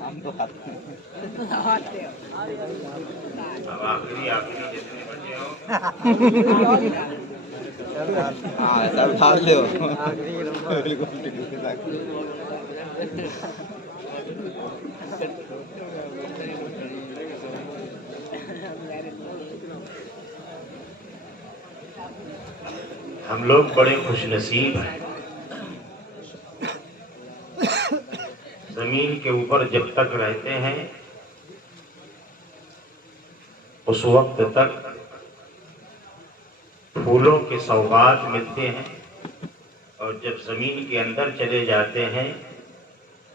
ہم تو کھاتے ہیں۔ اب آخری جتنے بچے ہو ہاں سب کھاتے ہو بالکل ہم لوگ بڑے خوش نصیب ہیں، زمین کے اوپر جب تک رہتے ہیں اس وقت تک پھولوں کے سوغات ملتے ہیں، اور جب زمین کے اندر چلے جاتے ہیں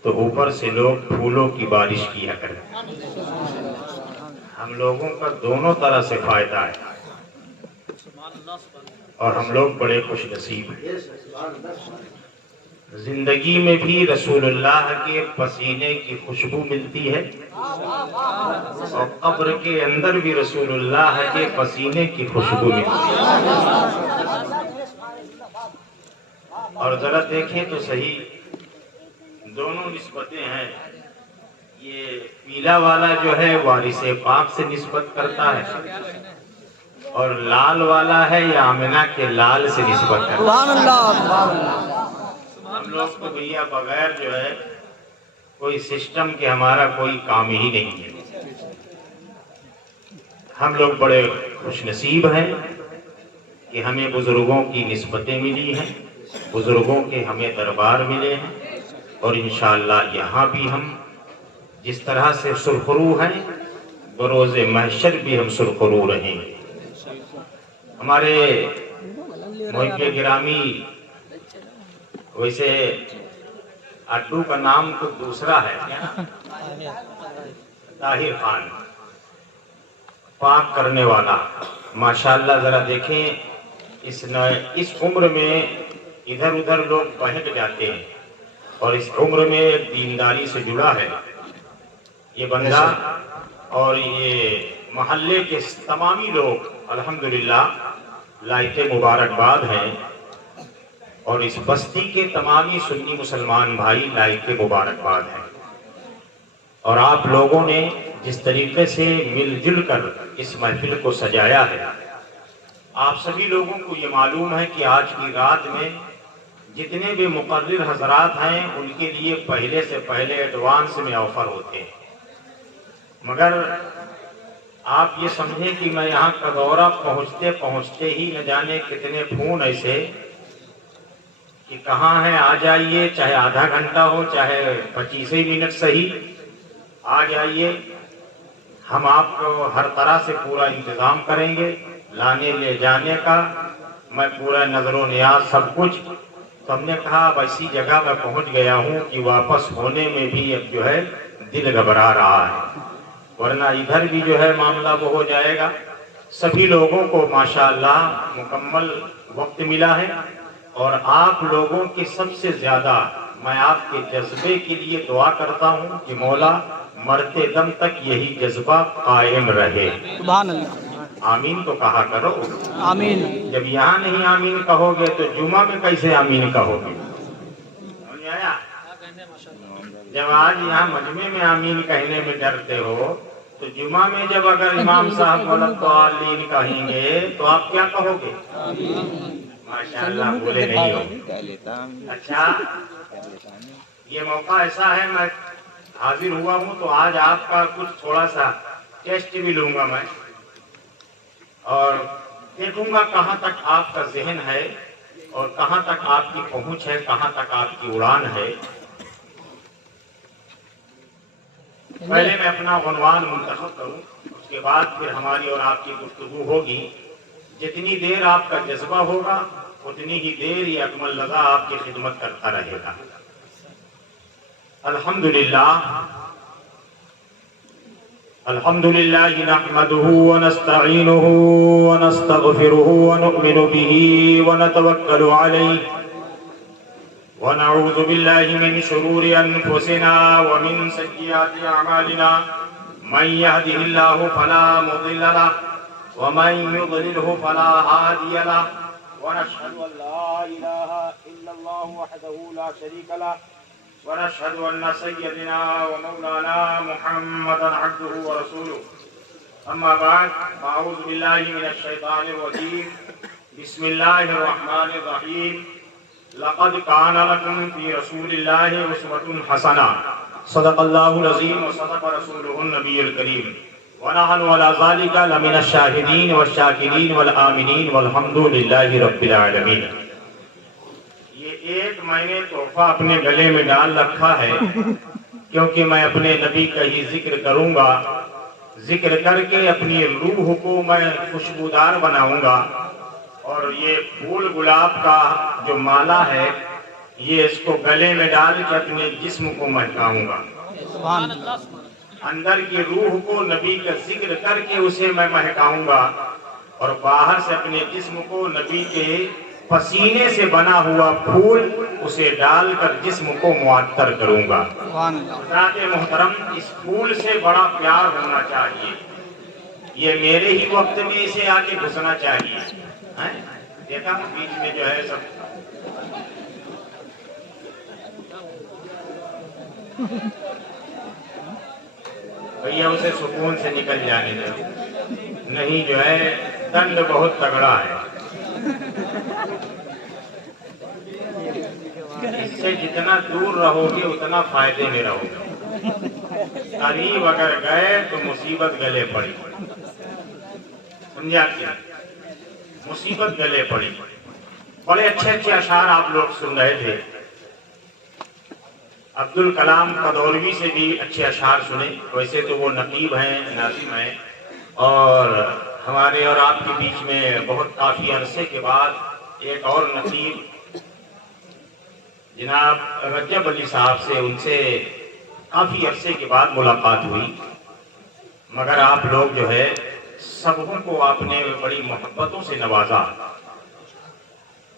تو اوپر سے لوگ پھولوں کی بارش کیا کرتے ہیں۔ ہم لوگوں کا دونوں طرح سے فائدہ ہے، اور ہم لوگ بڑے خوش نصیب ہیں۔ زندگی میں بھی رسول اللہ کے پسینے کی خوشبو ملتی ہے، اور قبر کے اندر بھی رسول اللہ کے پسینے کی خوشبو ملتی ہے۔ اور ذرا دیکھیں تو صحیح، دونوں نسبتیں ہیں۔ یہ پیلا والا جو ہے وارث پاک سے نسبت کرتا ہے، اور لال والا ہے یہ آمنہ کے لال سے نسبت کرتا ہے۔ ہم لوگ تو بھیا بغیر جو ہے کوئی سسٹم کے ہمارا کوئی کام ہی نہیں ہے۔ ہم لوگ بڑے خوش نصیب ہیں کہ ہمیں بزرگوں کی نسبتیں ملی ہیں، بزرگوں کے ہمیں دربار ملے ہیں، اور انشاءاللہ یہاں بھی ہم جس طرح سے سرخرو ہیں بروز محشر بھی ہم سرخرو رہیں گے۔ ہمارے محب گرامی ویسے اڈو کا نام تو دوسرا ہے کیا؟ طاہر خان، پاک کرنے والا، ماشاءاللہ ذرا دیکھیں اس عمر میں ادھر ادھر لوگ بہک جاتے ہیں، اور اس عمر میں دینداری سے جڑا ہے یہ بندہ، اور یہ محلے کے تمامی لوگ الحمدللہ لائق مبارکباد ہیں، اور اس بستی کے تمامی سنی مسلمان بھائی لائق مبارکباد ہیں۔ اور آپ لوگوں نے جس طریقے سے مل جل کر اس محفل کو سجایا ہے، آپ سبھی لوگوں کو یہ معلوم ہے کہ آج کی رات میں جتنے بھی مقرر حضرات ہیں ان کے لیے پہلے سے پہلے ایڈوانس میں آفر ہوتے ہیں، مگر آپ یہ سمجھیں کہ میں یہاں کا دورہ پہنچتے پہنچتے ہی نہ جانے کتنے فون ایسے کہ کہاں ہے، آ جائیے، چاہے آدھا گھنٹہ ہو چاہے 25 منٹ صحیح، آ جائیے، ہم آپ کو ہر طرح سے پورا انتظام کریں گے لانے لے جانے کا، میں پورا نظر و نیاز سب کچھ۔ تو ہم نے کہا اب ایسی جگہ میں پہنچ گیا ہوں کہ واپس ہونے میں بھی اب جو ہے دل گھبرا رہا ہے، ورنہ ادھر بھی جو ہے معاملہ وہ ہو جائے گا۔ سبھی لوگوں کو ماشاءاللہ مکمل وقت ملا ہے، اور آپ لوگوں کی سب سے زیادہ میں آپ کے جذبے کے لیے دعا کرتا ہوں کہ مولا مرتے دم تک یہی جذبہ قائم رہے۔ سبحان اللہ، آمین تو کہا کرو، آمین۔ جب یہاں نہیں آمین کہو گے تو جمعہ میں کیسے آمین کہو گے؟ سمجھ آیا؟ جب آج یہاں مجمع میں آمین کہنے میں ڈرتے ہو تو جمعہ میں جب اگر امام صاحب والضالین کہیں گے تو آپ کیا کہو گے؟ ماشاءاللہ بھولے نہیں ہو۔ اچھا، یہ موقع ایسا ہے میں حاضر ہوا ہوں تو آج آپ کا کچھ تھوڑا سا ٹیسٹ بھی لوں گا میں، اور دیکھوں گا کہاں تک آپ کا ذہن ہے اور کہاں تک آپ کی پہنچ ہے، کہاں تک آپ کی اڑان ہے۔ پہلے میں اپنا عنوان منتخب کروں، اس کے بعد پھر ہماری اور آپ کی گفتگو ہوگی۔ جتنی دیر آپ کا جذبہ ہوگا اتنی ہی دیر یہ اکمل لگا آپ کی خدمت کرتا رہے گا۔ الحمدللہ الحمدللہ نحمده ونستعینه ونستغفره ونؤمن به ونتوکل علیہ ونعوذ باللہ من شرور انفسنا ومن سیئات اعمالنا، من يهده الله فلا مضل له ومن يضلله فلا هادي له، ونشهد ان لا اله الا الله وحده لا شريك له، ونشهد أن سيدنا ومولانا محمدا عبده ورسوله أما بعد فأعوذ بالله من الشيطان الرجيم بسم الله الرحمن الرحيم لقد كان لكم في رسول الله أسوة حسنة صدق الله العظيم وصدق رسوله النبي الكريم ونحن على ذلك لمن الشاهدين والشاكرين والآمنين والحمد لله رب العالمين۔ یہ ایک میں نے تحفہ اپنے گلے میں ڈال رکھا ہے کیونکہ میں اپنے نبی کا ہی ذکر کروں گا، ذکر کر کے اپنی روح کو میں خوشبودار بناؤں گا، اور یہ پھول گلاب کا جو مالا ہے یہ اس کو گلے میں ڈال کے اپنے جسم کو مہکاؤں گا۔ اندر کی روح کو نبی کا ذکر کر کے اسے میں مہکاؤں گا، اور باہر سے اپنے جسم کو نبی کے پسینے سے بنا ہوا پھول اسے ڈال کر جسم کو معطر کروں گا۔ حضرات محترم، اس پھول سے بڑا پیار ہونا چاہیے، یہ میرے ہی وقت میں اسے آگے گھسنا چاہیے۔ دیکھا بیچ میں جو ہے سب بھیا اسے سکون سے نکل جانے دو، نہیں جو ہے دنڈ بہت تگڑا ہے، اس سے جتنا دور رہو گے اتنا فائدے میں رہو گے، قریب اگر گئے تو مصیبت گلے پڑی، سمجھا کیا؟ مصیبت گلے پڑی۔ بڑے اچھے اچھے اشعار آپ لوگ سن رہے تھے، عبدالکلام قدوروی سے بھی اچھے اشعار سنے، ویسے تو وہ نقیب ہیں، ناظم ہیں، اور ہمارے اور آپ کے بیچ میں بہت کافی عرصے کے بعد ایک اور نقیب جناب رجب علی صاحب سے، ان سے کافی عرصے کے بعد ملاقات ہوئی، مگر آپ لوگ جو ہے سبوں کو آپ نے بڑی محبتوں سے نوازا۔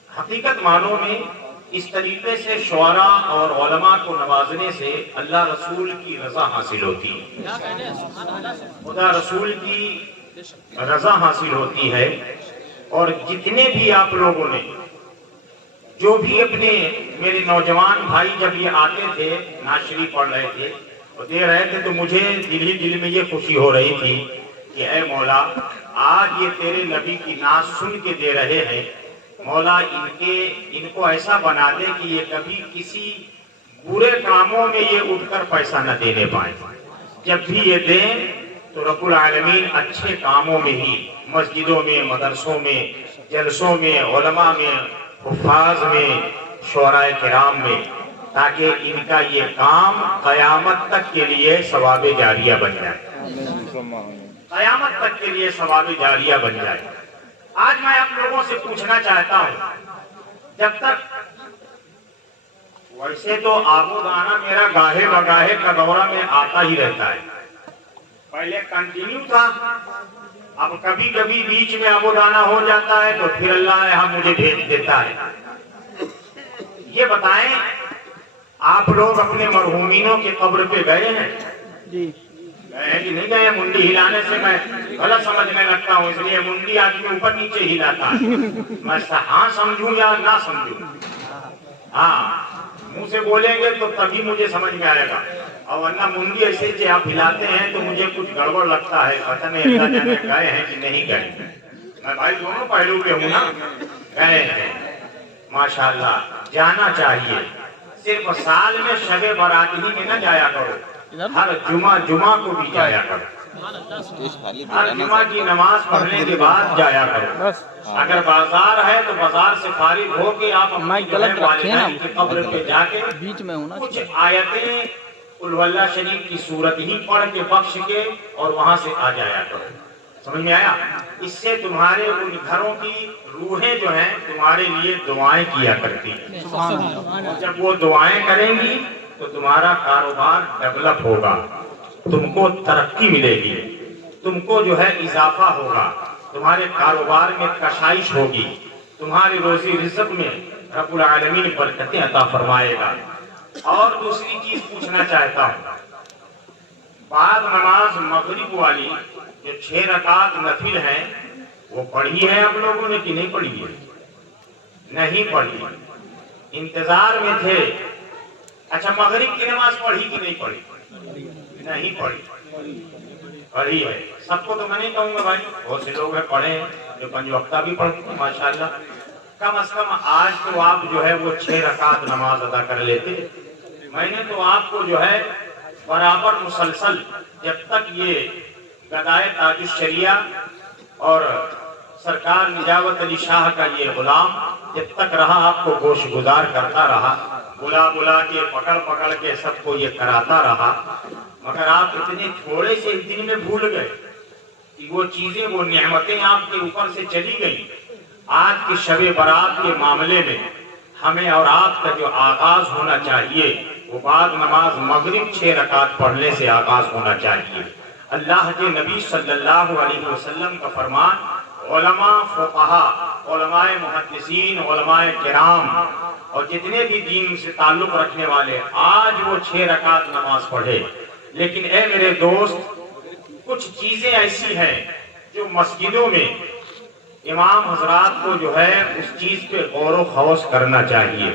حقیقت معنوں میں اس طریقے سے شعراء اور علماء کو نوازنے سے اللہ رسول کی رضا حاصل ہوتی ہے، خدا رسول کی رضا حاصل ہوتی ہے۔ اور جتنے بھی آپ لوگوں نے جو بھی اپنے میرے نوجوان بھائی جب یہ آتے تھے نعت شریف پڑھ رہے تھے اور دے رہے تھے تو مجھے دل میں یہ خوشی ہو رہی تھی کہ اے مولا آج یہ تیرے نبی کی نعت سن کے دے رہے ہیں، مولا ان کو ایسا بنا دے کہ یہ کبھی کسی برے کاموں میں یہ اٹھ کر پیسہ نہ دینے پائیں، جب بھی یہ دیں تو رب العالمین اچھے کاموں میں ہی، مسجدوں میں، مدرسوں میں، جلسوں میں، علماء میں، حفاظ میں، شعراء کرام میں، تاکہ ان کا یہ کام قیامت تک کے لیے ثواب جاریہ بن جائے، قیامت تک کے لیے ثواب جاریہ بن جائے۔ آج میں آپ لوگوں سے پوچھنا چاہتا ہوں، جب تک ویسے تو آبودانہ میرا گاہے بگاہے کا دورہ میں آتا ہی رہتا ہے، پہلے کنٹینیو تھا، اب کبھی کبھی بیچ میں آبودانہ ہو جاتا ہے تو پھر اللہ یہاں مجھے بھیج دیتا ہے۔ یہ بتائیں آپ لوگ اپنے مرحومینوں کے قبر پہ گئے ہیں؟ گئے ہیں کہ نہیں گئے؟ منڈی ہلانے سے میں غلط سمجھنے لگتا ہوں، اس لیے منڈی آدمی اوپر نیچے ہلاتا ہے، میں ہاں سمجھوں یا نہ سمجھوں، ہاں منہ سے بولیں گے تو تبھی مجھے سمجھ میں آئے گا، اور ورنہ منڈی ایسے جو آپ ہلاتے ہیں تو مجھے کچھ گڑبڑ لگتا ہے، پتہ نہیں اللہ جانے گئے ہیں کہ نہیں گئے۔ میں بھائی دونوں پہلو پہ ہوں نا، گئے ہیں ماشاءاللہ، جانا چاہیے، صرف سال میں شب برات ہی میں نہ جایا کرو، ہر جمعہ کو بھی جایا کرو، ہر جمعہ کی نماز پڑھنے کے بعد جایا کرو۔ اگر بازار ہے تو بازار سے فارغ ہو کے آپ اپنی والدین کی قبر پہ جا کے کچھ آیتیں قل ہو اللہ شریف کی صورت ہی پڑھ کے بخش کے اور وہاں سے آ جایا کرو۔ سمجھ میں آیا؟ اس سے تمہارے ان گھروں کی روحیں جو ہیں تمہارے لیے دعائیں کیا کرتی ہیں، اور جب وہ دعائیں کریں گی تو تمہارا کاروبار ڈیولپ ہوگا، تم کو ترقی ملے گی، تم کو جو ہے اضافہ ہوگا، تمہارے کاروبار میں کشائش ہوگی، تمہاری روزی رزق میں رب العالمین برکتیں عطا فرمائے گا۔ اور دوسری چیز پوچھنا چاہتا ہوں، بعد نماز مغرب والی جو 6 رکعت نفل ہیں وہ پڑھی ہے آپ لوگوں نے کہ نہیں پڑھی ہے؟ نہیں پڑھی، انتظار میں تھے اچھا مغرب کی نماز پڑھی کہ نہیں پڑھی؟ نہیں پڑھی، پڑھی ہے. سب کو تو میں نہیں کہوں گا بھائی، بہت سے لوگ ہیں پڑھے ہیں جو 5 وقتہ بھی پڑھتے ہیں ماشاءاللہ. کم از کم آج تو آپ جو ہے وہ 6 رکعت نماز ادا کر لیتے. میں نے تو آپ کو جو ہے برابر مسلسل جب تک یہ گدائے تاج الشریعہ اور سرکار نجاوت علی شاہ کا یہ غلام جب تک رہا آپ کو گوش گزار کرتا رہا، بلا بلا کے پکڑ پکڑ کے سب کو یہ کراتا رہا. مگر آپ اتنے تھوڑے سے دن میں بھول گئے کہ وہ چیزیں، وہ نعمتیں آپ کے اوپر سے چلی گئی. آج کی شب برات کے معاملے میں ہمیں اور آپ کا جو آغاز ہونا چاہیے وہ بعد نماز مغرب 6 رکعت پڑھنے سے آغاز ہونا چاہیے. اللہ کے نبی صلی اللہ علیہ وسلم کا فرمان، علماء فقہاء، علماء محدثین، علماء کرام اور جتنے بھی دین سے تعلق رکھنے والے آج وہ 6 رکعت نماز پڑھے. لیکن اے میرے دوست، کچھ چیزیں ایسی ہیں جو مسجدوں میں امام حضرات کو جو ہے اس چیز پہ غور و خوض کرنا چاہیے،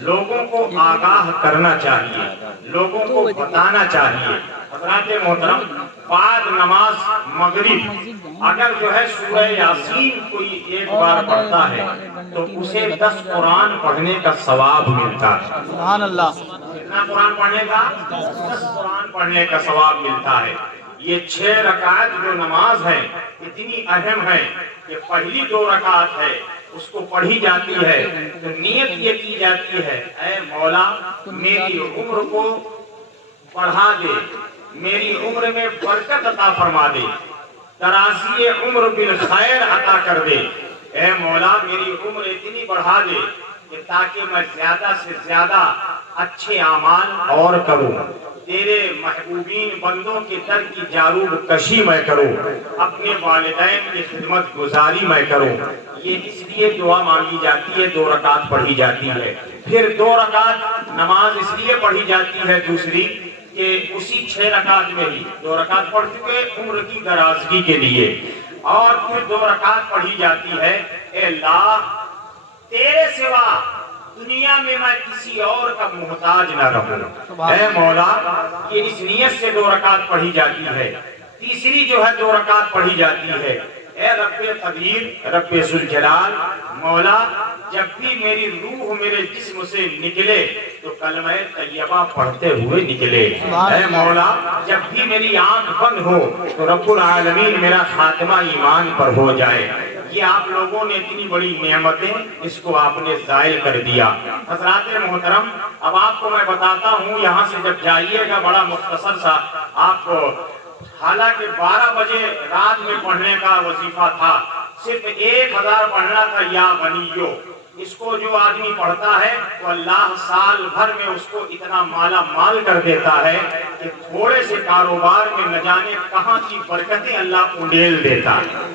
لوگوں کو آگاہ کرنا چاہیے، لوگوں کو بتانا چاہیے. حضرات محترم، بعد نماز مغرب اگر جو ہے سورہ یاسین کوئی ایک بار پڑھتا ہے تو اسے 10 قرآن پڑھنے کا ثواب ملتا ہے. سبحان اللہ. کتنا قرآن پڑھنے کا؟ 10 قرآن پڑھنے کا ثواب ملتا ہے. یہ 6 رکعت جو نماز ہے اتنی اہم ہے کہ پہلی 2 رکعت ہے اس کو پڑھی جاتی ہے تو نیت یہ کی جاتی ہے، اے مولا میری عمر کو بڑھا دے، میری عمر میں برکت عطا فرما دے، ترازی عمر بالخیر عطا کر دے. اے مولا میری عمر اتنی بڑھا دے کہ تاکہ میں زیادہ سے زیادہ اچھے اعمال اور کروں، تیرے محبوبین بندوں کے در کی جاروب کشی میں کروں، اپنے والدین کی خدمت گزاری میں کروں. یہ اس لیے دعا مانگی جاتی ہے، 2 رکعت پڑھی جاتی ہے. پھر 2 رکعت نماز اس لیے پڑھی جاتی ہے دوسری کہ اسی 6 رکعت میں ہی 2 رکعت پڑھ چکے عمر کی درازگی کے لیے، اور پھر 2 رکعت پڑھی جاتی ہے، اے اللہ تیرے سوا دنیا میں میں کسی اور کا محتاج نہ رہوں. اے مولا یہ اس نیت سے 2 رکعت پڑھی جاتی ہے. تیسری جو ہے 2 رکعت پڑھی جاتی ہے، اے رب قدیر، رب ذوالجلال، مولا جب بھی میری روح میرے جسم سے نکلے تو کلمہ طیبہ پڑھتے ہوئے نکلے. اے مولا جب بھی میری آنکھ بند ہو تو رب العالمین میرا خاتمہ ایمان پر ہو جائے. یہ آپ لوگوں نے اتنی بڑی نعمتیں اس کو آپ نے زائل کر دیا. حضرات محترم، اب آپ کو میں بتاتا ہوں، یہاں سے جب جائیے گا بڑا مختصر سا آپ کو، حالانکہ 12 بجے رات میں پڑھنے کا وظیفہ تھا، صرف 1000 پڑھنا تھا یا غنیو. اس کو جو آدمی پڑھتا ہے تو اللہ سال بھر میں اس کو اتنا مالا مال کر دیتا ہے کہ تھوڑے سے کاروبار میں نہ جانے کہاں کی برکتیں اللہ انڈیل دیتا ہے،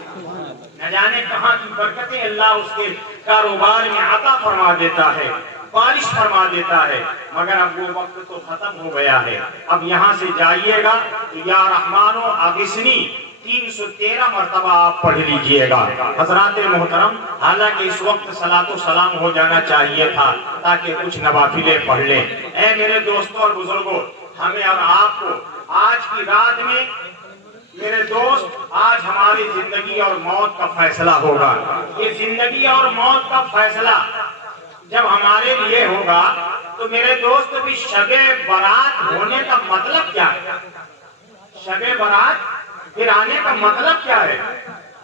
نہ جانے کہاں کی برکتیں اللہ اس کے کاروبار میں عطا فرما دیتا ہے، بارش فرما دیتا ہے. مگر اب وہ وقت تو ختم ہو گیا ہے. اب یہاں سے جائیے گا تو یا رحمانو اغثنی 313 مرتبہ آپ پڑھ لیجئے گا. حضرات محترم، حالانکہ اس وقت صلاۃ و سلام ہو جانا چاہیے تھا تاکہ کچھ نوافلیں پڑھ لیں. اے میرے دوستوں اور بزرگوں، ہمیں اور آپ کو آج کی رات میں، میرے دوست، آج ہماری زندگی اور موت کا فیصلہ ہوگا. یہ زندگی اور موت کا فیصلہ جب ہمارے لیے ہوگا تو میرے دوست بھی شب برات ہونے کا مطلب کیا ہے؟ شب برات پھر آنے کا مطلب کیا ہے؟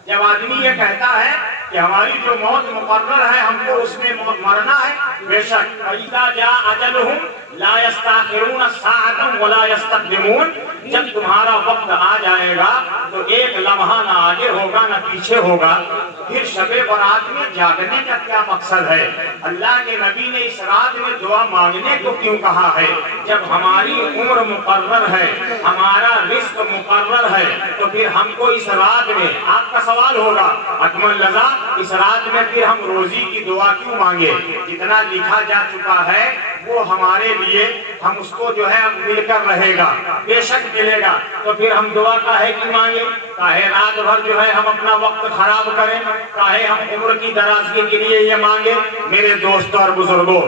جب آدمی یہ کہتا ہے کہ ہماری جو موت مقرر ہے ہم کو اس میں مرنا ہے، بے شک فَإِذَا جَاءَ أَجَلُهُمْ لَا يَسْتَأْخِرُونَ سَاعَةً وَلَا يَسْتَقْدِمُونَ. جب تمہارا وقت آ جائے گا تو ایک لمحہ نہ آگے ہوگا نہ پیچھے ہوگا. پھر شب برات میں جاگنے کا کیا مقصد ہے؟ اللہ کے نبی نے اس رات میں دعا مانگنے کو کیوں کہا ہے؟ جب ہماری عمر مقرر ہے، ہمارا رزق مقرر ہے، تو پھر ہم کو اس رات میں، آپ کا سوال ہوگا اکمل رضا، اس رات میں پھر ہم روزی کی دعا کیوں مانگے؟ جتنا لکھا جا چکا ہے وہ ہمارے لیے، ہم اس کو جو ہے اب مل کر رہے گا، بے شک ملے گا. تو پھر ہم دعا کاہے کی مانگے؟ کاہے رات بھر جو ہے ہم اپنا وقت خراب کریں؟ کاہے ہم عمر کی درازگی کے لیے یہ مانگے؟ میرے دوستوں اور بزرگوں،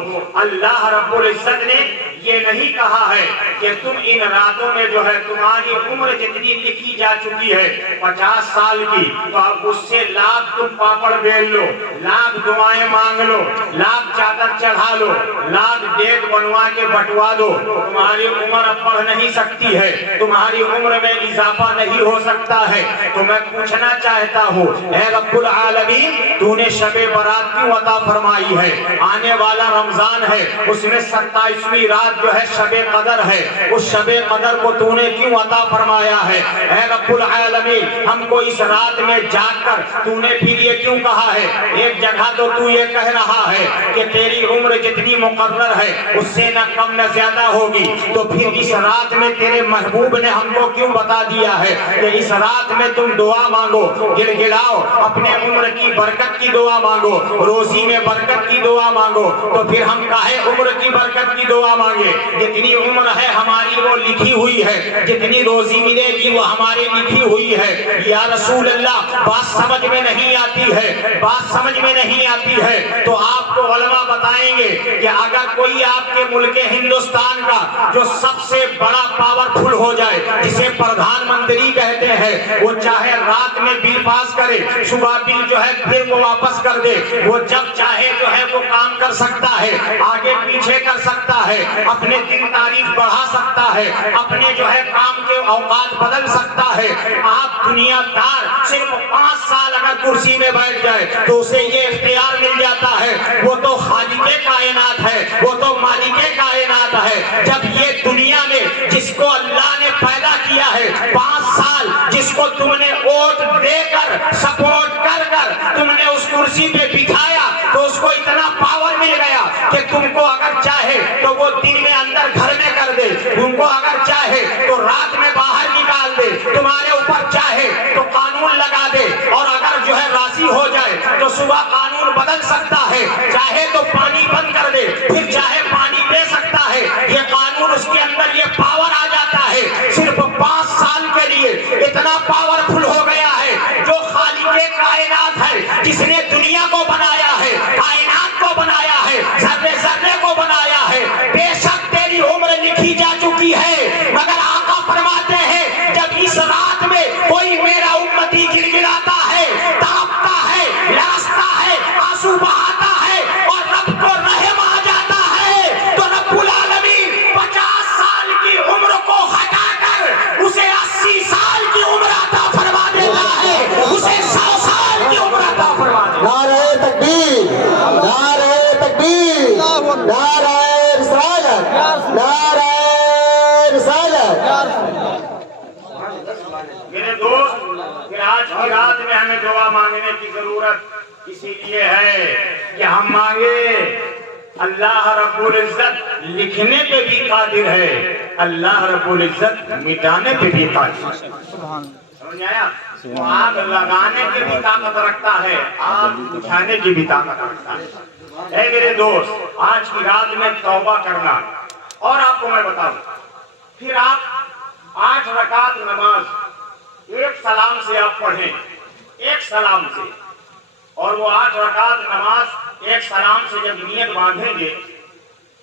اللہ رب العزت نے یہ نہیں یہی کہا ہے کہ تم ان راتوں میں جو ہے تمہاری عمر جتنی لکھی جا چکی ہے 50 سال کی، تو اب اس سے لاکھ تم پاپڑ بیل لو، لاکھ دعائیں مانگ لو، لاکھ چادر چڑھا لو، لاکھ دیگ بنوا کے بٹوا دو، تمہاری عمر اب بڑھ نہیں سکتی ہے، تمہاری عمر میں اضافہ نہیں ہو سکتا ہے۔ تو میں پوچھنا چاہتا ہوں اے رب العالمین، تو نے شب برات کیوں عطا فرمائی ہے؟ آنے والا رمضان ہے، اس میں 27ویں رات جو ہے شب قدر ہے، اس شب قدر کو تو نے کیوں عطا فرمایا ہے؟ اے رب العالمین، ہم کو اس رات میں جاگ کر تو نے پھر یہ کیوں کہا ہے؟ ایک جگہ تو تو یہ کہہ رہا ہے کہ تیری عمر جتنی مقرر ہے اس سے نہ کم نہ زیادہ ہوگی، تو پھر اس رات میں تیرے محبوب نے ہم کو کیوں بتا دیا ہے کہ اس رات میں تم دعا مانگو، گر گڑاؤ، اپنے عمر کی برکت کی دعا مانگو، روزی میں برکت کی دعا مانگو؟ تو پھر ہم کاہے عمر کی برکت کی دعا مانگے؟ جتنی عمر ہے ہماری وہ لکھی ہوئی ہے، جتنی روزی ملے گی وہ ہماری لکھی ہوئی ہے۔ یا رسول اللہ، بات سمجھ میں نہیں آتی ہے، بات سمجھ میں نہیں آتی ہے تو آپ کو علماء بتائیں گے کہ اگر کوئی آپ کے ملک ہندوستان کا جو سب سے بڑا پاورفل ہو جائے، جسے پردھان منتری کہتے ہیں، وہ چاہے رات میں بل پاس کرے، صبح بل جو ہے پھر وہ واپس کر دے، وہ جب چاہے جو ہے وہ کام کر سکتا ہے، آگے پیچھے کر سکتا ہے، اپنے دن تاریخ بڑھا سکتا ہے، اپنے جو ہے کام کے اوقات بدل سکتا ہے۔ آپ دنیا دار صرف 5 سال اگر کرسی میں بیٹھ جائے تو اسے یہ اختیار مل جاتا ہے، وہ تو خالق کائنات ہے، وہ تو مالک کائنات ہے۔ جب یہ دنیا میں جس کو اللہ نے پیدا کیا ہے 5 سال، جس کو تم نے ووٹ دے کر سپورٹ کر کر تم نے اس کرسی پہ بٹھایا، تو اس کو اتنا پاور مل گیا کہ تم کو اگر چاہے تو وہ دن میں اندر گھر میں کر دے، تم کو اگر چاہے تو رات میں باہر نکال دے، تمہارے اوپر چاہے تو قانون لگا دے، اور اگر جو ہے راضی ہو جائے تو صبح قانون بدل سکتا ہے، چاہے تو پانی بند کر دے، پھر چاہے پانی دے سکتا ہے۔ یہ قانون اس کے اندر یہ پاور آ جاتا ہے، صرف 5 سال کے لیے اتنا پاورفل ہو گیا ہے۔ جو خالق کائنات ہے، جس نے دنیا کو بنایا ہے، کائنات کو بنایا ہے، ذرے ذرے کو بنایا ہے، بے شک تیری عمر لکھی جا چکی ہے، مگر آقا فرماتے ہیں جب اس رات میں کوئی میرا امتی گر گراتا ہے، تڑپتا ہے، لرزتا ہے، آنسو بہاتا ہے اور رب کو رحم آ جاتا ہے، تو رب العالمین 50 سال کی عمر کو ہٹا کر اسے 80 سال کی عمر عطا فرما دیتا ہے، اسے 100 سال کی عمر عطا فرما دیتا ہے۔ نعرہ تکبیر، نعرہ تکبیر، نعرہ رسالت، نعرہ رسالت۔ میرے دوست، پھر آج کی رات میں ہمیں دعا مانگنے کی ضرورت اسی لیے ہے کہ ہم مانگے۔ اللہ رب العزت لکھنے پہ بھی قادر ہے، اللہ رب العزت مٹانے پہ بھی قادر ہے۔ سمجھ آیا؟ وہ آگ لگانے کی بھی طاقت رکھتا ہے، آگ بجھانے کی بھی طاقت رکھتا ہے۔ اے میرے دوست، آج کی رات میں توبہ کرنا، اور آپ کو میں بتاؤں، پھر آپ 8 رکعت نماز ایک سلام سے آپ پڑھیں، ایک سلام سے، اور وہ 8 رکعت نماز ایک سلام سے جب نیت باندھیں گے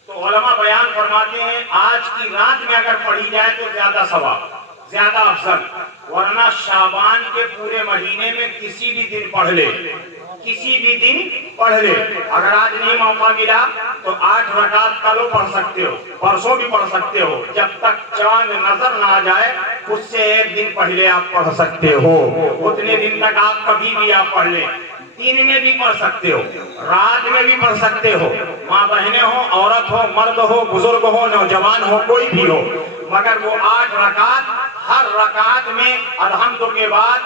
تو علماء بیان فرماتے ہیں آج کی رات میں اگر پڑھی جائے تو زیادہ ثواب، زیادہ افضل، ورنہ شعبان کے پورے مہینے میں کسی بھی دن پڑھ لے، کسی بھی دن پڑھ لے۔ اگر آج نہیں موقع ملا تو 8 رکعت کل پڑھ سکتے ہو، پرسوں بھی پڑھ سکتے ہو، جب تک چاند نظر نہ آ جائے اس سے ایک دن پہلے آپ پڑھ سکتے ہو، اتنے دن تک آپ کبھی بھی آپ پڑھ لیں۔ دن میں بھی پڑھ سکتے ہو، رات میں بھی پڑھ سکتے ہو، ماں بہنیں ہو، عورت ہو، مرد ہو، بزرگ ہو، نوجوان ہو، کوئی بھی ہو، مگر وہ 8 رکعت، ہر رکعت میں الحمد کے بعد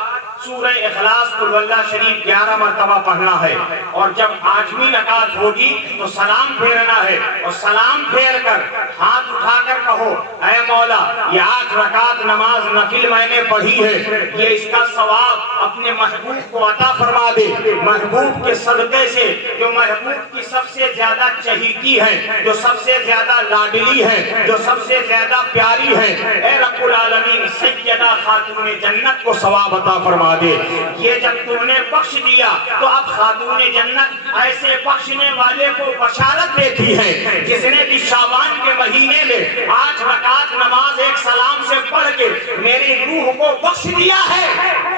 سورہ اخلاص قل اللہ شریف 11 مرتبہ پڑھنا ہے، اور جب 8ویں رکعت ہوگی تو سلام پھیرنا ہے، اور سلام پھیر کر ہاتھ اٹھا کر کہو اے مولا مولا یہ 8 رکعت نماز نفل میں نے پڑھی ہے، یہ اس کا ثواب اپنے محبوب کو عطا فرما دے، محبوب کے صدقے سے جو محبوب کی سب سے زیادہ چہیتی ہے، جو سب سے زیادہ لاڈلی ہے، جو سب سے زیادہ پیاری ہے، اے رب العالمین سیدہ خاتون جنت کو ثواب عطا فرما دے۔ یہ جب تم نے بخش دیا تو اب خاتون جنت ایسے بخشنے والے کو بشارت دیتی ہے جس نے بھی شعبان کے مہینے میں 8 رکعت نماز ایک سلام سے پڑھ کے میری روح کو بخش دیا ہے،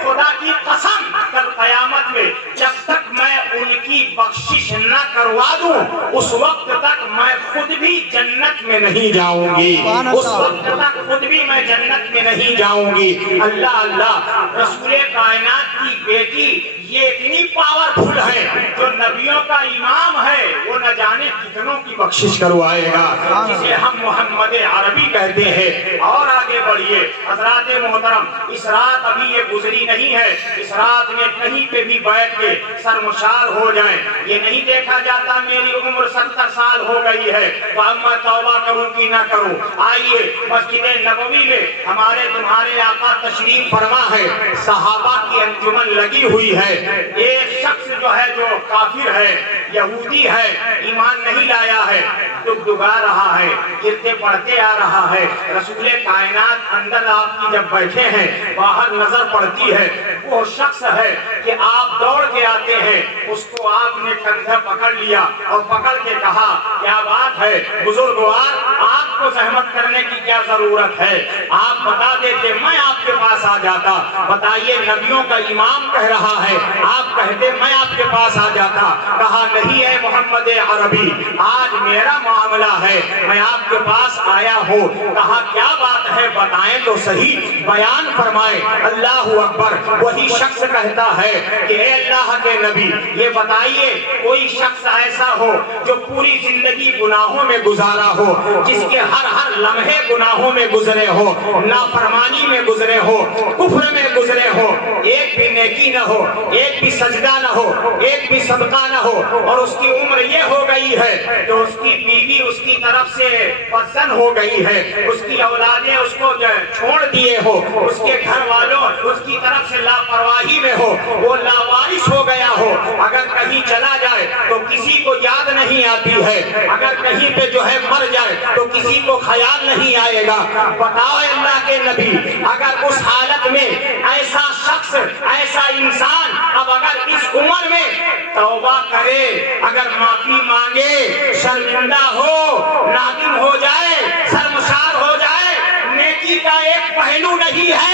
خدا کی قسم کل قیامت میں جب تک میں ان کی بخشش نہ کروا دوں اس وقت تک میں خود بھی جنت میں نہیں جاؤں گی، اس وقت تک خود بھی میں جنت میں نہیں جاؤں گی۔ اللہ اللہ، رسول کائنات کی بیٹی یہ اتنی پاورفل ہے، جو نبیوں کا امام ہے وہ نہ جانے کتنوں کی بخشش کروائے گا، جسے ہم محمد عربی کہتے ہیں۔ اور آگے بڑھیے حضرات محترم، اس رات ابھی یہ گزری نہیں ہے، اس رات میں کہیں پہ بھی بیٹھ کے سرمشار ہو جائیں، یہ نہیں دیکھا جاتا میری عمر 70 سال ہو گئی ہے تو اب میں توبہ کروں کی نہ کروں۔ آئیے مسجد نبوی میں ہمارے تمہارے آقا تشریف فرما ہے، صحابہ کی انجمن لگی ہوئی ہے، ایک شخص جو ہے جو کافر ہے، یہودی ہے، ایمان نہیں لایا ہے، ڈگا رہا ہے، گرتے پڑھتے آ رہا ہے، رسول کائنات اندر آپ کی جب بیٹھے ہیں باہر نظر پڑتی ہے، وہ شخص ہے کہ آپ دوڑ کے آتے ہیں، اس کو آپ نے کندھے پکڑ لیا اور پکڑ کے کہا کیا بات ہے بزرگوار، آپ کو زحمت کرنے کی کیا ضرورت ہے، آپ بتا دیتے میں آپ کے پاس آ جاتا، بتائیے نبیوں کا امام کہہ رہا ہے، آپ کہتے میں آپ کے پاس آ جاتا، کہا نہیں ہے محمد عربی آج میرا معاملہ ہے، میں آپ کے پاس آیا ہوں، کہا کیا بات ہے بتائیں تو صحیح، بیان فرمائیں۔ اللہ اکبر، وہی شخص کہتا ہے کہ اے اللہ کے نبی یہ بتائیے کوئی شخص ایسا ہو جو پوری زندگی گناہوں میں گزارا ہو، جس کے ہر لمحے گناہوں میں گزرے ہو، نافرمانی میں گزرے ہو، کفر میں گزرے ہو، ایک بھی نیکی نہ ہو، ایک بھی سجدہ نہ ہو، ایک بھی صدقہ نہ ہو، اور اس کی عمر یہ ہو گئی ہے کہ اس کی بیوی اس کی طرف سے بدزن ہو گئی ہے، اس کی اولادیں اس کو چھوڑ دیے ہو، اس کے گھر والوں اس کی طرف سے لاپرواہی میں ہو، وہ لاوارث ہو گیا ہو، اگر کہیں چلا جائے تو کسی کو یاد نہیں آتی ہے، اگر کہیں پہ جو ہے مر جائے تو کسی کو خیال نہیں آئے گا، بتاؤ اللہ کے نبی اگر اس حالت میں ایسا شخص ایسا انسان اب اگر اس عمر میں توبہ کرے، اگر معافی مانگے، شرمندہ ہو، نادم ہو جائے، شرمسار ہو جائے، نیکی کا ایک پہلو نہیں ہے،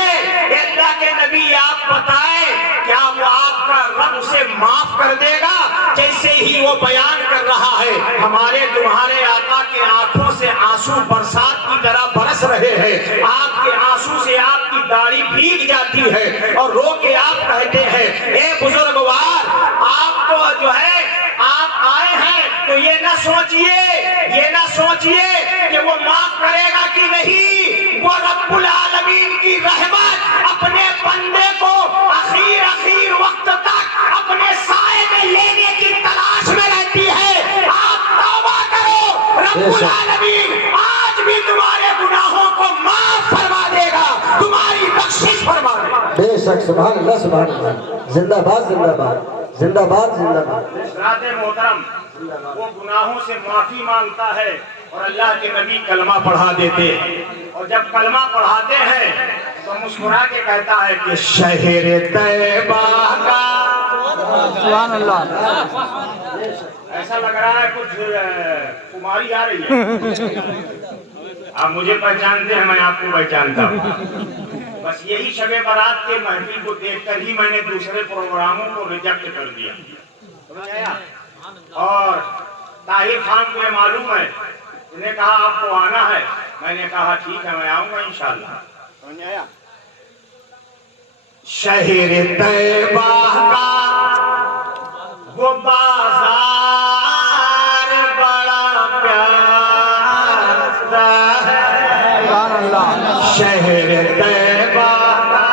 اللہ کے نبی آپ بتائیں کیا وہ آپ کا رب اسے معاف کر دے گا؟ جیسے ہی وہ بیان کر رہا ہے ہمارے تمہارے آقا کے آنکھوں سے آنسو برسات کی طرح برس رہے ہیں، آپ کے آنسو سے آپ کی داڑھی بھیگ جاتی ہے اور رو کے آپ کہتے ہیں اے بزرگوار آپ کو جو ہے آپ آئے ہیں تو یہ نہ سوچئے کہ وہ معاف کرے گا کہ نہیں، وہ رب العالمین کی رحمت اپنے بندے کو اخیر وقت تک اپنے سائے میں لینے کی تلاش میں رہتی ہے، آپ توبہ کرو، رب العالمین آج بھی تمہارے گناہوں کو معاف فرما دے گا، تمہاری بخشش فرما دے گا۔ بے شک، سبحان اللہ سبحان اللہ، زندہ باد زندہ باد زندہ باد زندہ باد۔ حضرات محترم، وہ گناہوں سے معافی مانگتا ہے اور اللہ کے نبی کلمہ پڑھا دیتے ہیں، اور جب کلمہ پڑھاتے ہیں تو مسکرا کے کہتا ہے کہ شہر طیبہ کا، سبحان اللہ، ایسا لگ رہا ہے کچھ کماری آ رہی ہے، آپ مجھے پہچانتے ہیں میں آپ کو پہچانتا ہوں، بس یہی شب برات کے محفل کو دیکھ کر ہی میں نے دوسرے پروگراموں کو ریجیکٹ کر دیا، اور طاہر خان کو یہ معلوم ہے، انہیں کہا آپ کو آنا ہے، میں نے کہا ٹھیک ہے میں آؤں گا انشاءاللہ۔ سمجھ آیا؟ شہر طیبہ کا وہ بازار بڑا پیارا ہے، شہر طیبہ کا،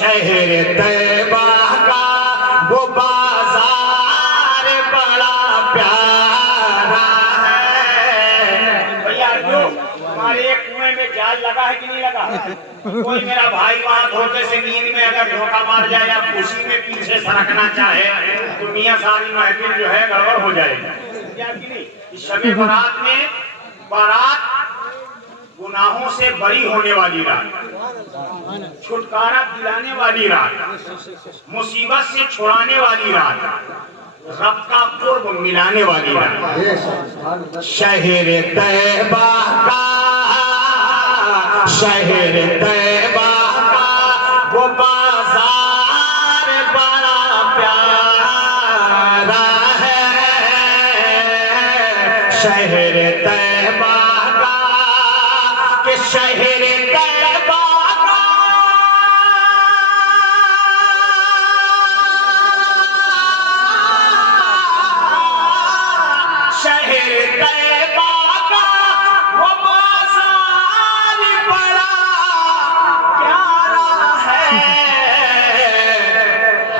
شہر طیبہ کا وہ بازار بڑا پیارا ہے، جال لگا ہے کہ نہیں لگا؟ کوئی میرا بھائی وہاں دھوکے سے نیند میں اگر دھوکہ مار جائے یا خوشی میں پیچھے سرکنا چاہے تو میاں ساری محفل جو ہے گڑبڑ ہو جائے گی کیا کہ نہیں؟ اس شب برات میں بارات گناہوں سے بری ہونے والی رات، چھٹکارا دلانے والی رات، مصیبت سے چھڑانے والی رات، رب کا قرب ملانے والی رات، شہر طیبہ کا، شہر طیبہ کا وہ بازار بڑا پیارا ہے، شہر طیبہ کا کہ شہر طیبہ کا شہر طیبہ کا وہ بازار بڑا پیارا ہے،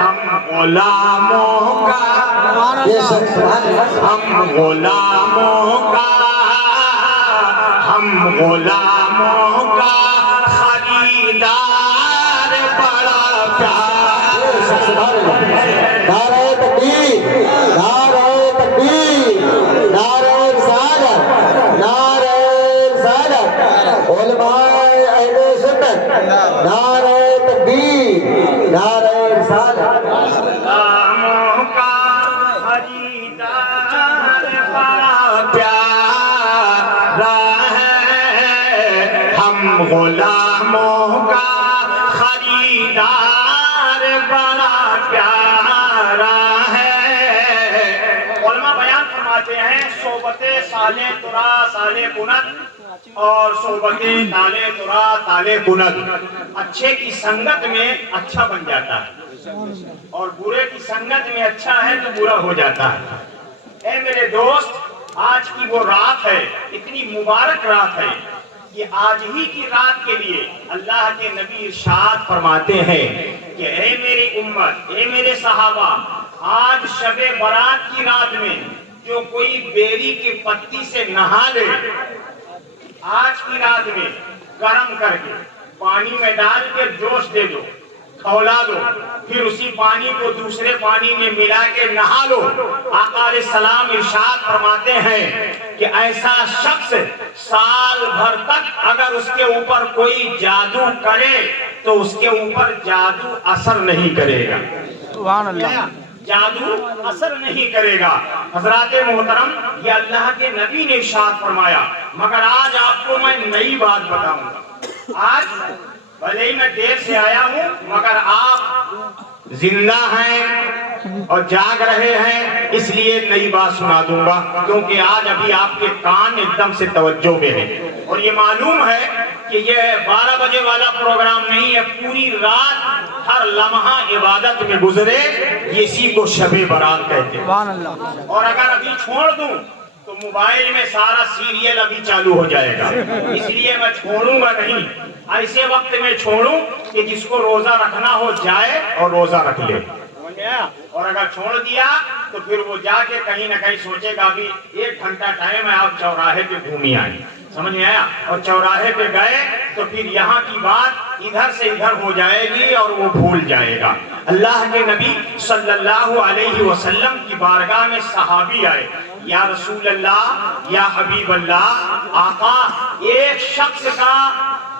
ہم غلاموں کا، ہم غلاموں کا، ہم غلاموں کا خریدار بڑا پیارا۔ نعرہ تکبیر، نعرہ تکبیر، نعرہ رسالت، نعرہ رسالت، علماء اہل سنت، نعرہ تکبیر، نعرہ رسالت۔ غلاموں کا خریدار بڑا پیارا ہے، ہم غلاموں کا خریدار بڑا پیارا ہے۔ علماء بیان فرماتے ہیں صحبت سال ترا سال کنت اور صحبت تال ترا تال کنت، اچھے کی سنگت میں اچھا بن جاتا ہے اور برے کی سنگت میں اچھا ہے تو برا ہو جاتا ہے۔ اے میرے دوست، آج کی وہ رات ہے، اتنی مبارک رات ہے کہ آج ہی کی رات کے لیے اللہ کے نبی ارشاد فرماتے ہیں کہ اے میری امت، اے میرے صحابہ، آج شب برات کی رات میں جو کوئی بیری کی پتی سے نہا لے، آج کی رات میں گرم کر کے پانی میں ڈال کے جوش دے دو، کھولا دو، پھر اسی پانی کو دوسرے پانی میں ملا کے نہا لو۔ آقا علیہ السلام ارشاد فرماتے ہیں کہ ایسا شخص سال بھر تک اگر اس کے اوپر کوئی جادو کرے تو اس کے اوپر جادو اثر نہیں کرے گا۔ سبحان اللہ، جادو اثر نہیں کرے گا۔ حضرات محترم، یہ اللہ کے نبی نے ارشاد فرمایا، مگر آج آپ کو میں نئی بات بتاؤں گا۔ آج بھلے ہی میں دیر سے آیا ہوں مگر آپ زندہ ہیں اور جاگ رہے ہیں، اس لیے نئی بات سنا دوں گا، کیونکہ آج ابھی آپ کے کان ایک دم سے توجہ میں ہیں اور یہ معلوم ہے کہ یہ 12 بجے والا پروگرام نہیں ہے، پوری رات ہر لمحہ عبادت میں گزرے، اسی کو شب برات کہتے ہیں۔ سبحان اللہ۔ اور اگر ابھی چھوڑ دوں تو موبائل میں سارا سیریل ابھی چالو ہو جائے گا، اس لیے میں چھوڑوں گا نہیں، ایسے وقت میں چھوڑوں کہ جس کو روزہ رکھنا ہو جائے اور روزہ رکھ لے، اور اگر چھوڑ دیا تو پھر وہ جا کے کہیں نہ کہیں سوچے گا ابھی 1 گھنٹہ ٹائم ہے، آپ چوراہے پہ گھومی آئیں، سمجھ میں آیا؟ اور چوراہے پہ گئے تو پھر یہاں کی بات ادھر سے ادھر ہو جائے گی اور وہ بھول جائے گا۔ اللہ کے نبی صلی اللہ علیہ وسلم کی بارگاہ میں صحابی آئے، یا رسول اللہ، یا حبیب اللہ، آقا ایک شخص کا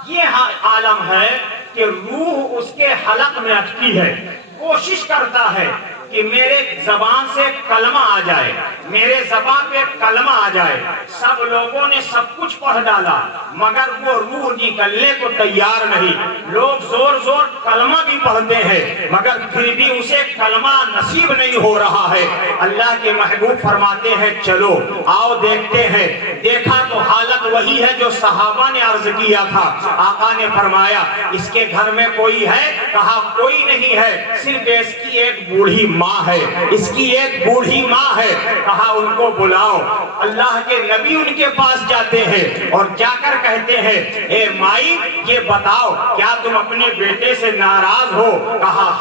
یہ عالم ہے کہ روح اس کے حلق میں اٹکی ہے، کوشش کرتا ہے کہ میرے زبان سے کلمہ آ جائے، میرے زبان پہ کلمہ آ جائے۔ سب لوگوں نے سب کچھ پڑھ ڈالا مگر وہ روح نکلنے کو تیار نہیں۔ لوگ زور زور کلمہ بھی پڑھتے ہیں مگر پھر بھی اسے کلمہ نصیب نہیں ہو رہا ہے۔ اللہ کے محبوب فرماتے ہیں چلو آؤ دیکھتے ہیں۔ دیکھا تو حالت وہی ہے جو صحابہ نے عرض کیا تھا۔ آقا نے فرمایا اس کے گھر میں کوئی ہے؟ کہا کوئی نہیں ہے، صرف اس کی ایک بوڑھی ماں ہے، اس کی ایک بوڑھی ماں ہے۔ کہا ان کو بلاؤ۔ اللہ کے نبی ان کے پاس جاتے ہیں اور جا کر کہتے ہیں اے مائی یہ بتاؤ کیا تم اپنے بیٹے سے ناراض ہو؟ کہا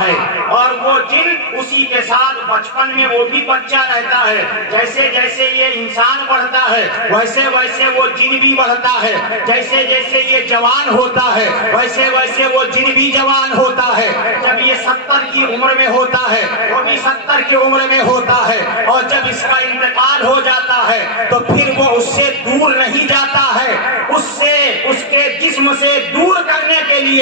ہے اور وہ جن اسی کے ساتھ بچپن میں وہ بھی بچہ رہتا ہے. جیسے جیسے یہ انسان بڑھتا ہے ویسے ویسے وہ جن بھی بڑھتا ہے. جیسے جیسے یہ جوان ہوتا ہے ویسے ویسے وہ جن بھی جوان ہوتا ہے. جب یہ 70 کی عمر میں ہوتا ہے وہ بھی 70 کی عمر میں ہوتا ہے. اور جب اس کا انتقال ہو جاتا ہے تو پھر وہ اس سے دور نہیں جاتا ہے. اس سے اس کے جسم سے دور کرنے کے لیے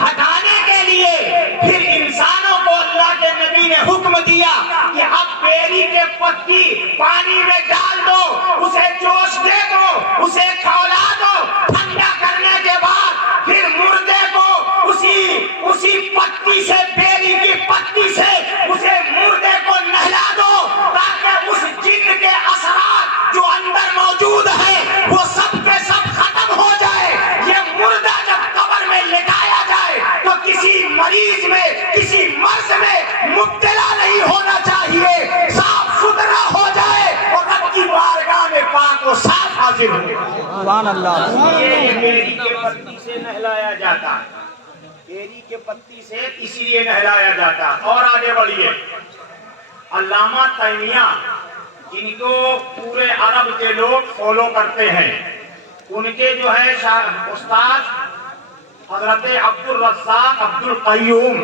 ہٹانے کے لیے پھر انسانوں کو اللہ کے نبی نے حکم دیا کہ اب بیری کے پتی پانی میں ڈال دو, اسے جوش دے دو, اسے کھولا دو. ٹھنڈا کرنے کے بعد پھر مردے کو اسی پتی سے, بیری کی پتی سے اسے مردے کو نہلا دو تاکہ اس جن کے اثرات جو اندر موجود ہے وہ سب کے سب ختم ہو جائے. یہ مردہ جب قبر میں لٹایا جائے تو کسی مریض میں کسی مرض میں مبتلا نہیں ہونا چاہیے, صاف ستھرا ہو جائے اور رب کی بارگاہ میں پاک و صاف حاضر ہو. سبحان اللہ. یہ بیری کے پتی سے نہلایا جاتا, بیری کے پتی سے اس لیے نہلایا جاتا. اور آگے بڑھیے, علامہ تیمیہ جن کو پورے عرب کے لوگ فالو کرتے ہیں, ان کے جو ہے استاد حضرت عبد الرزاق عبد القیوم,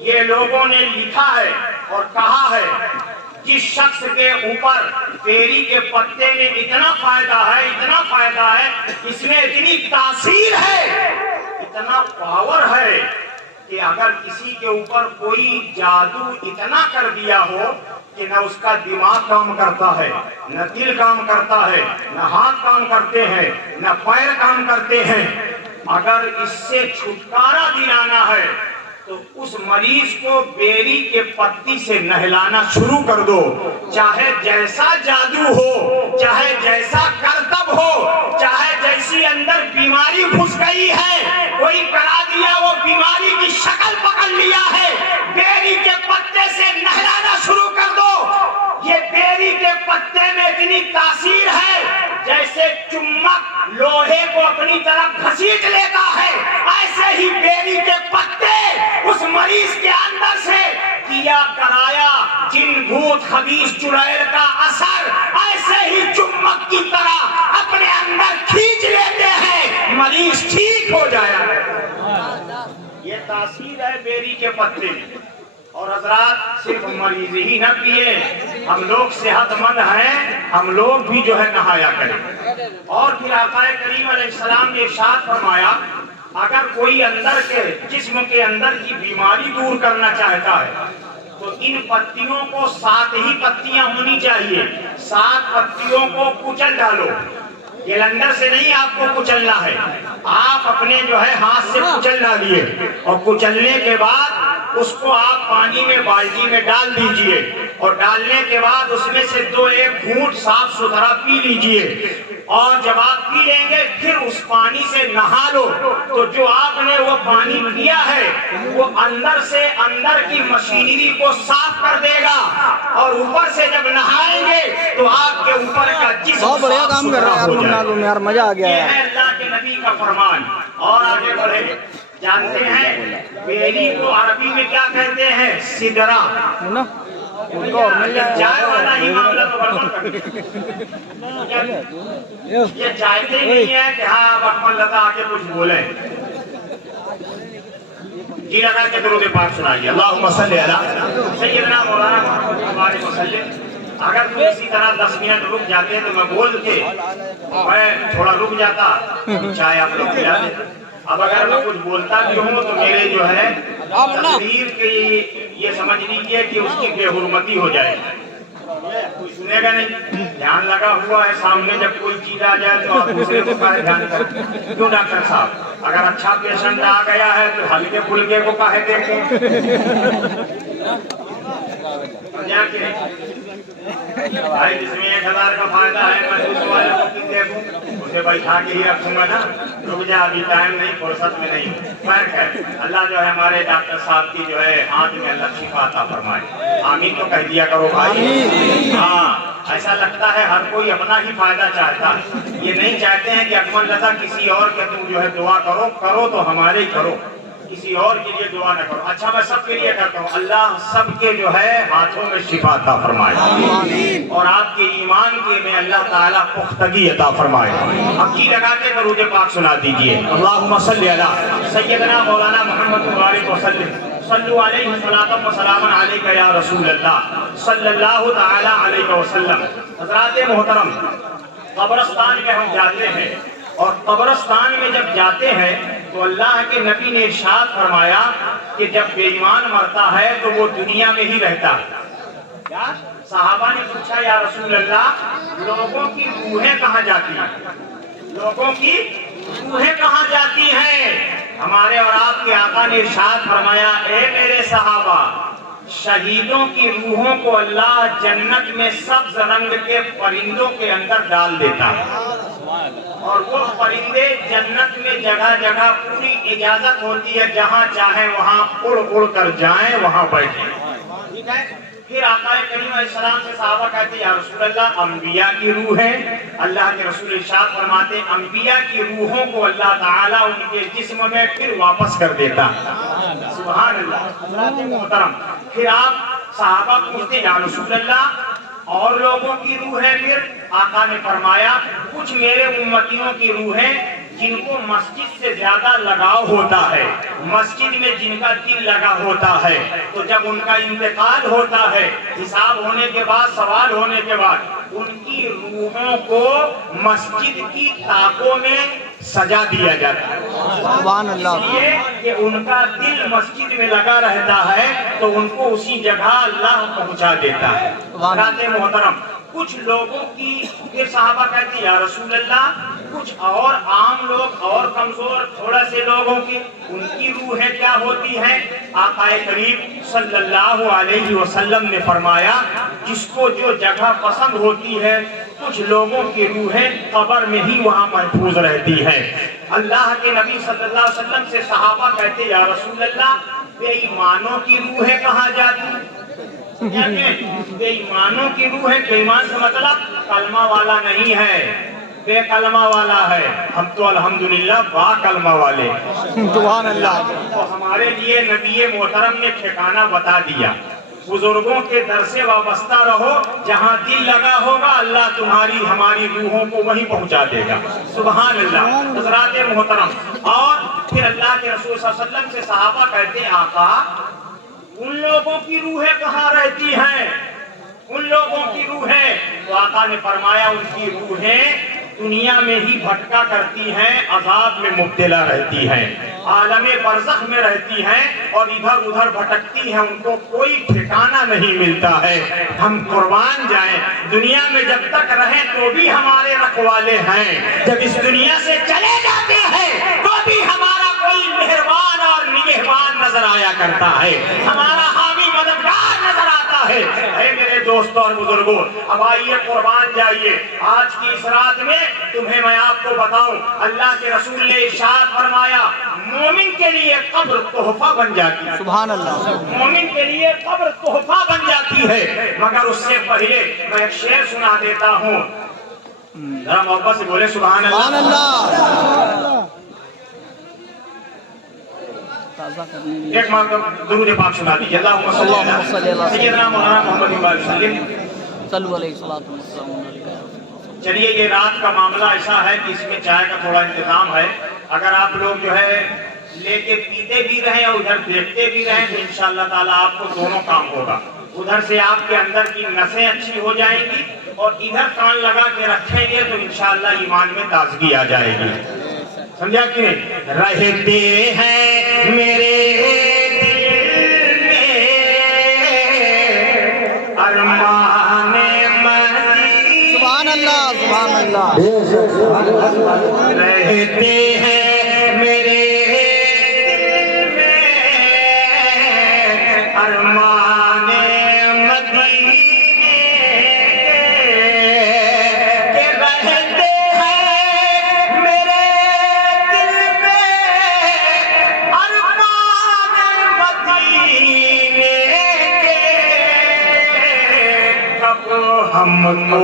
یہ لوگوں نے لکھا ہے اور کہا ہے جس شخص کے اوپر بیری کے پتے میں اتنا فائدہ ہے, اتنا فائدہ ہے, اس میں اتنی تاثیر ہے, اتنا پاور ہے کہ اگر کسی کے اوپر کوئی جادو اتنا کر دیا ہو کہ نہ اس کا دماغ کام کرتا ہے, نہ دل کام کرتا ہے, نہ ہاتھ کام کرتے ہیں, نہ پیر کام کرتے ہیں, اگر اس سے چھٹکارا دلانا ہے تو اس مریض کو بیری کے پتی سے نہلانا شروع کر دو. چاہے جیسا جادو ہو, چاہے جیسا کرتب ہو, چاہے جیسی اندر بیماری گھس گئی ہے, کوئی کرا دیا وہ بیماری کی شکل پکڑ لیا ہے, بیری کے پتے سے نہلانا شروع کر دو. یہ بیری کے پتے میں اتنی تاثیر ہے جیسے چمک لوہے کو اپنی طرف گھسیٹ لیتا ہے, ایسے ہی بیری کے پتے اس مریض کے اندر سے کیا کرایا جن بھوت خبیث چڑیل کا اثر ایسے ہی چمک کی طرح اپنے اندر کھینچ لیتے ہیں, مریض ٹھیک ہو جایا. یہ تاثیر ہے بیری کے پتے. اور حضرات صرف مریض ہی نہ پیے, ہم لوگ صحت مند ہیں, ہم لوگ بھی جو ہے نہایا کریں. اور پھر آقا کریم علیہ السلام نے ارشاد فرمایا اگر کوئی اندر کے جسم کے اندر کی بیماری دور کرنا چاہتا ہے تو ان پتیوں کو 7 ہی پتیاں ہونی چاہیے, 7 پتیوں کو کچل ڈالو. یہ لنگر سے نہیں آپ کو کچلنا ہے, آپ اپنے جو ہے ہاتھ سے کچل ڈالیے اور کچلنے کے بعد اس کو آپ پانی میں بالٹی میں ڈال دیجئے اور ڈالنے کے بعد اس میں سے 2-1 گھونٹ صاف ستھرا پی لیجئے. اور جب آپ پی لیں گے پھر اس پانی سے نہا لو تو جو آپ نے وہ پانی پیا ہے وہ اندر سے اندر کی مشینری کو صاف کر دے گا اور اوپر سے جب نہائیں گے تو آپ کے اوپر کا جسم بہت بڑھیا کام کر رہے ہیں یار, مزہ آ گیا. یہ ہے اللہ کے نبی کا فرمان. اور آگے بڑھے, جانتے ہیں بیری کو عربی میں کیا کہتے ہیں؟ سدرا. چائے والا ہی معاملہ تو برباد کر دیا. یہ چاہتے نہیں ہے کہ ہاں بکمن لتا آ کے کچھ بولیں. جی لگا کے درود پاک سنائیے. اللہم صلی علی سیدنا مولانا محمد وسلم. اگر تم اسی طرح 10 منٹ رک جاتے تو میں بول کے میں تھوڑا رک جاتا, چائے آپ لوگ پلا دیتے. اب اگر میں کچھ بولتا بھی ہوں تو میرے جو ہے تقریر کی یہ سمجھ لیجیے کہ اس کی بے حرمتی ہو جائے گی, کوئی سنے گا نہیں. دھیان لگا ہوا ہے سامنے, جب کوئی چیز آ جائے تو آپ دوسرے کو کاہے دھیان کریں. کیوں ڈاکٹر صاحب, اگر اچھا پیشنٹ آ گیا ہے تو ہلکے پھلکے کو کاہے دیکھیں. بھائی جس میں 1000 کا فائدہ ہے میں دوسرے والے کو کیوں دیکھوں, اسے بیٹھا کے ہی رکھوں گا نا. رک جا, ابھی ٹائم نہیں, فرصت میں نہیں. خیر ہے, اللہ جو ہے ہمارے ڈاکٹر صاحب کی جو ہے ہاتھ میں اللہ شفا عطا فرمائے. آمین تو کہہ دیا کرو بھائی. ہاں ایسا لگتا ہے ہر کوئی اپنا ہی فائدہ چاہتا ہے، یہ نہیں چاہتے ہیں کہ اکمل رضا کسی اور کے تم جو ہے دعا کرو تو ہمارے ہی کرو، کسی اور کے لیے دعا نہ کرو۔ اچھا میں سب کے لیے کرتا ہوں، اللہ سب کے جو ہے ہاتھوں میں شفا عطا فرمائے اور آپ کے ایمان کے میں اللہ تعالیٰ پختگی عطا فرمائے۔ اب جی لگا کے درود پاک سنا دیجئے، اللہم صلی علی سیدنا مولانا محمد مبارک وسلم، صلو علیہ صلاۃ و سلام علیک یا رسول اللہ صلی اللہ تعالی علیہ وسلم۔ حضرات محترم، قبرستان میں ہم جاتے ہیں اور قبرستان میں جب جاتے ہیں تو اللہ کے نبی نے ارشاد فرمایا کہ جب بے ایمان مرتا ہے تو وہ دنیا میں ہی رہتا ہے۔ صحابہ نے پوچھا یا رسول اللہ لوگوں کی روحیں کہاں جاتی ہیں؟ لوگوں کی روحیں کہاں جاتی ہیں؟ ہمارے اور آپ کے آقا نے ارشاد فرمایا اے میرے صحابہ، شہیدوں کی روحوں کو اللہ جنت میں سبز رنگ کے پرندوں کے اندر ڈال دیتا ہے اور وہ پرندے جنت میں جگہ جگہ پوری اجازت ہوتی ہے، جہاں چاہیں وہاں اڑ اڑ کر جائیں، وہاں بیٹھیں، ٹھیک ہے؟ پھر آقا کریم علیہ السلام سے صحابہ کہتے یا رسول اللہ انبیاء کی روح ہے؟ اللہ کے رسول ارشاد فرماتے انبیاء کی روحوں کو اللہ تعالیٰ ان کے جسم میں پھر واپس کر دیتا ہے۔ سبحان اللہ۔ حضرات محترم، پھر آپ صحابہ پوچھتے یا رسول اللہ اور لوگوں کی روح ہے؟ پھر آقا نے فرمایا کچھ میرے امتیوں کی روح ہے جن کو مسجد سے زیادہ لگاؤ ہوتا ہے، مسجد میں جن کا دل لگا ہوتا ہے، تو جب ان کا انتقال ہوتا ہے حساب ہونے کے بعد، سوال ہونے کے بعد، ان کی روحوں کو مسجد کی طاقوں میں سجا دیا جاتا ہے، سبحان اللہ، اس لیے کہ ان کا دل مسجد میں لگا رہتا ہے تو ان کو اسی جگہ اللہ پہنچا دیتا ہے۔ حضرات محترم، کچھ لوگوں کی پھر صحابہ کہتے ہیں یا رسول اللہ کچھ اور عام لوگ اور کمزور تھوڑا سے لوگوں کی ان کی روحیں کیا ہوتی ہیں؟ آقا کریم صلی اللہ علیہ وسلم نے فرمایا جس کو جو جگہ پسند ہوتی ہے، کچھ لوگوں کی روحیں قبر میں ہی وہاں محفوظ رہتی ہیں۔ اللہ کے نبی صلی اللہ علیہ وسلم سے صحابہ کہتے ہیں یا رسول اللہ بے ایمانوں کی روحیں کہاں جاتی ہیں؟ بے ایمانوں کی روح ہے، بے ایمان کا مطلب کلمہ والا نہیں ہے، بے کلمہ والا ہے، ہم تو الحمدللہ با کلمہ والے۔ سبحان اللہ۔ تو ہمارے لیے نبی محترم نے ٹھکانہ بتا دیا، بزرگوں کے در سے وابستہ رہو، جہاں دل لگا ہوگا اللہ تمہاری ہماری روحوں کو وہیں پہنچا دے گا۔ سبحان اللہ۔ حضرات محترم، اور پھر اللہ کے رسول صلی اللہ علیہ وسلم سے صحابہ کہتے ہیں آقا ان لوگوں کی روحیں کہاں رہتی ہیں؟ ان لوگوں کی روحیں، تو آقا نے فرمایا ان کی روحیں دنیا میں ہی بھٹکا کرتی ہیں، عذاب میں مبتلا رہتی ہیں، عالم برزخ میں رہتی ہیں اور ادھر ادھر بھٹکتی ہیں، ان کو کوئی ٹھکانہ نہیں ملتا ہے۔ ہم قربان جائیں، دنیا میں جب تک رہیں تو بھی ہمارے رکھوالے ہیں، جب اس دنیا سے چلے جاتے ہیں تو بھی ہمارا کوئی مہربان اور نگہبان نظر آیا کرتا ہے، ہمارا حامی مددگار نظر آتا ہے۔ اے میرے دوستوں اور بزرگوں، اب آئیے قربان جائیے، آج کی اس رات میں تمہیں میں آپ کو بتاؤں، اللہ کے رسول نے ارشاد فرمایا مومن کے لیے قبر تحفہ بن جاتی ہے۔ سبحان اللہ۔ مومن کے لیے قبر تحفہ بن جاتی ہے، مگر اس سے پہلے میں ایک شعر سنا دیتا ہوں، ذرا محبت سے بولے سبحان اللہ۔ سبحان اللہ۔ ایک مرتبہ درود پاک سنا دیجیے، اللہم صلی علی سیدنا مولانا محمد وسلم۔ صلو علیہ الصلوۃ والسلام علیہ۔ چلیے یہ رات کا معاملہ ایسا ہے کہ اس میں چائے کا تھوڑا انتظام ہے، اگر آپ لوگ جو ہے لے کے پیتے بھی رہیں اور ادھر دیکھتے بھی رہیں تو انشاءاللہ تعالیٰ آپ کو دونوں کام ہوگا، ادھر سے آپ کے اندر کی نسیں اچھی ہو جائیں گی اور ادھر کان لگا کے رکھیں گے تو انشاءاللہ ایمان میں تازگی آ جائے گی۔ سمجھا کہ نہیں؟ رہتے ہیں میرے دل میں ارمان مدینہ، سبحان اللہ، سبحان اللہ۔ رہتے ہیں میرے دل میں ارمان مدینے کے، رہتے ہیں میرے دل میں ارمان مدینے کے، اب ہم کو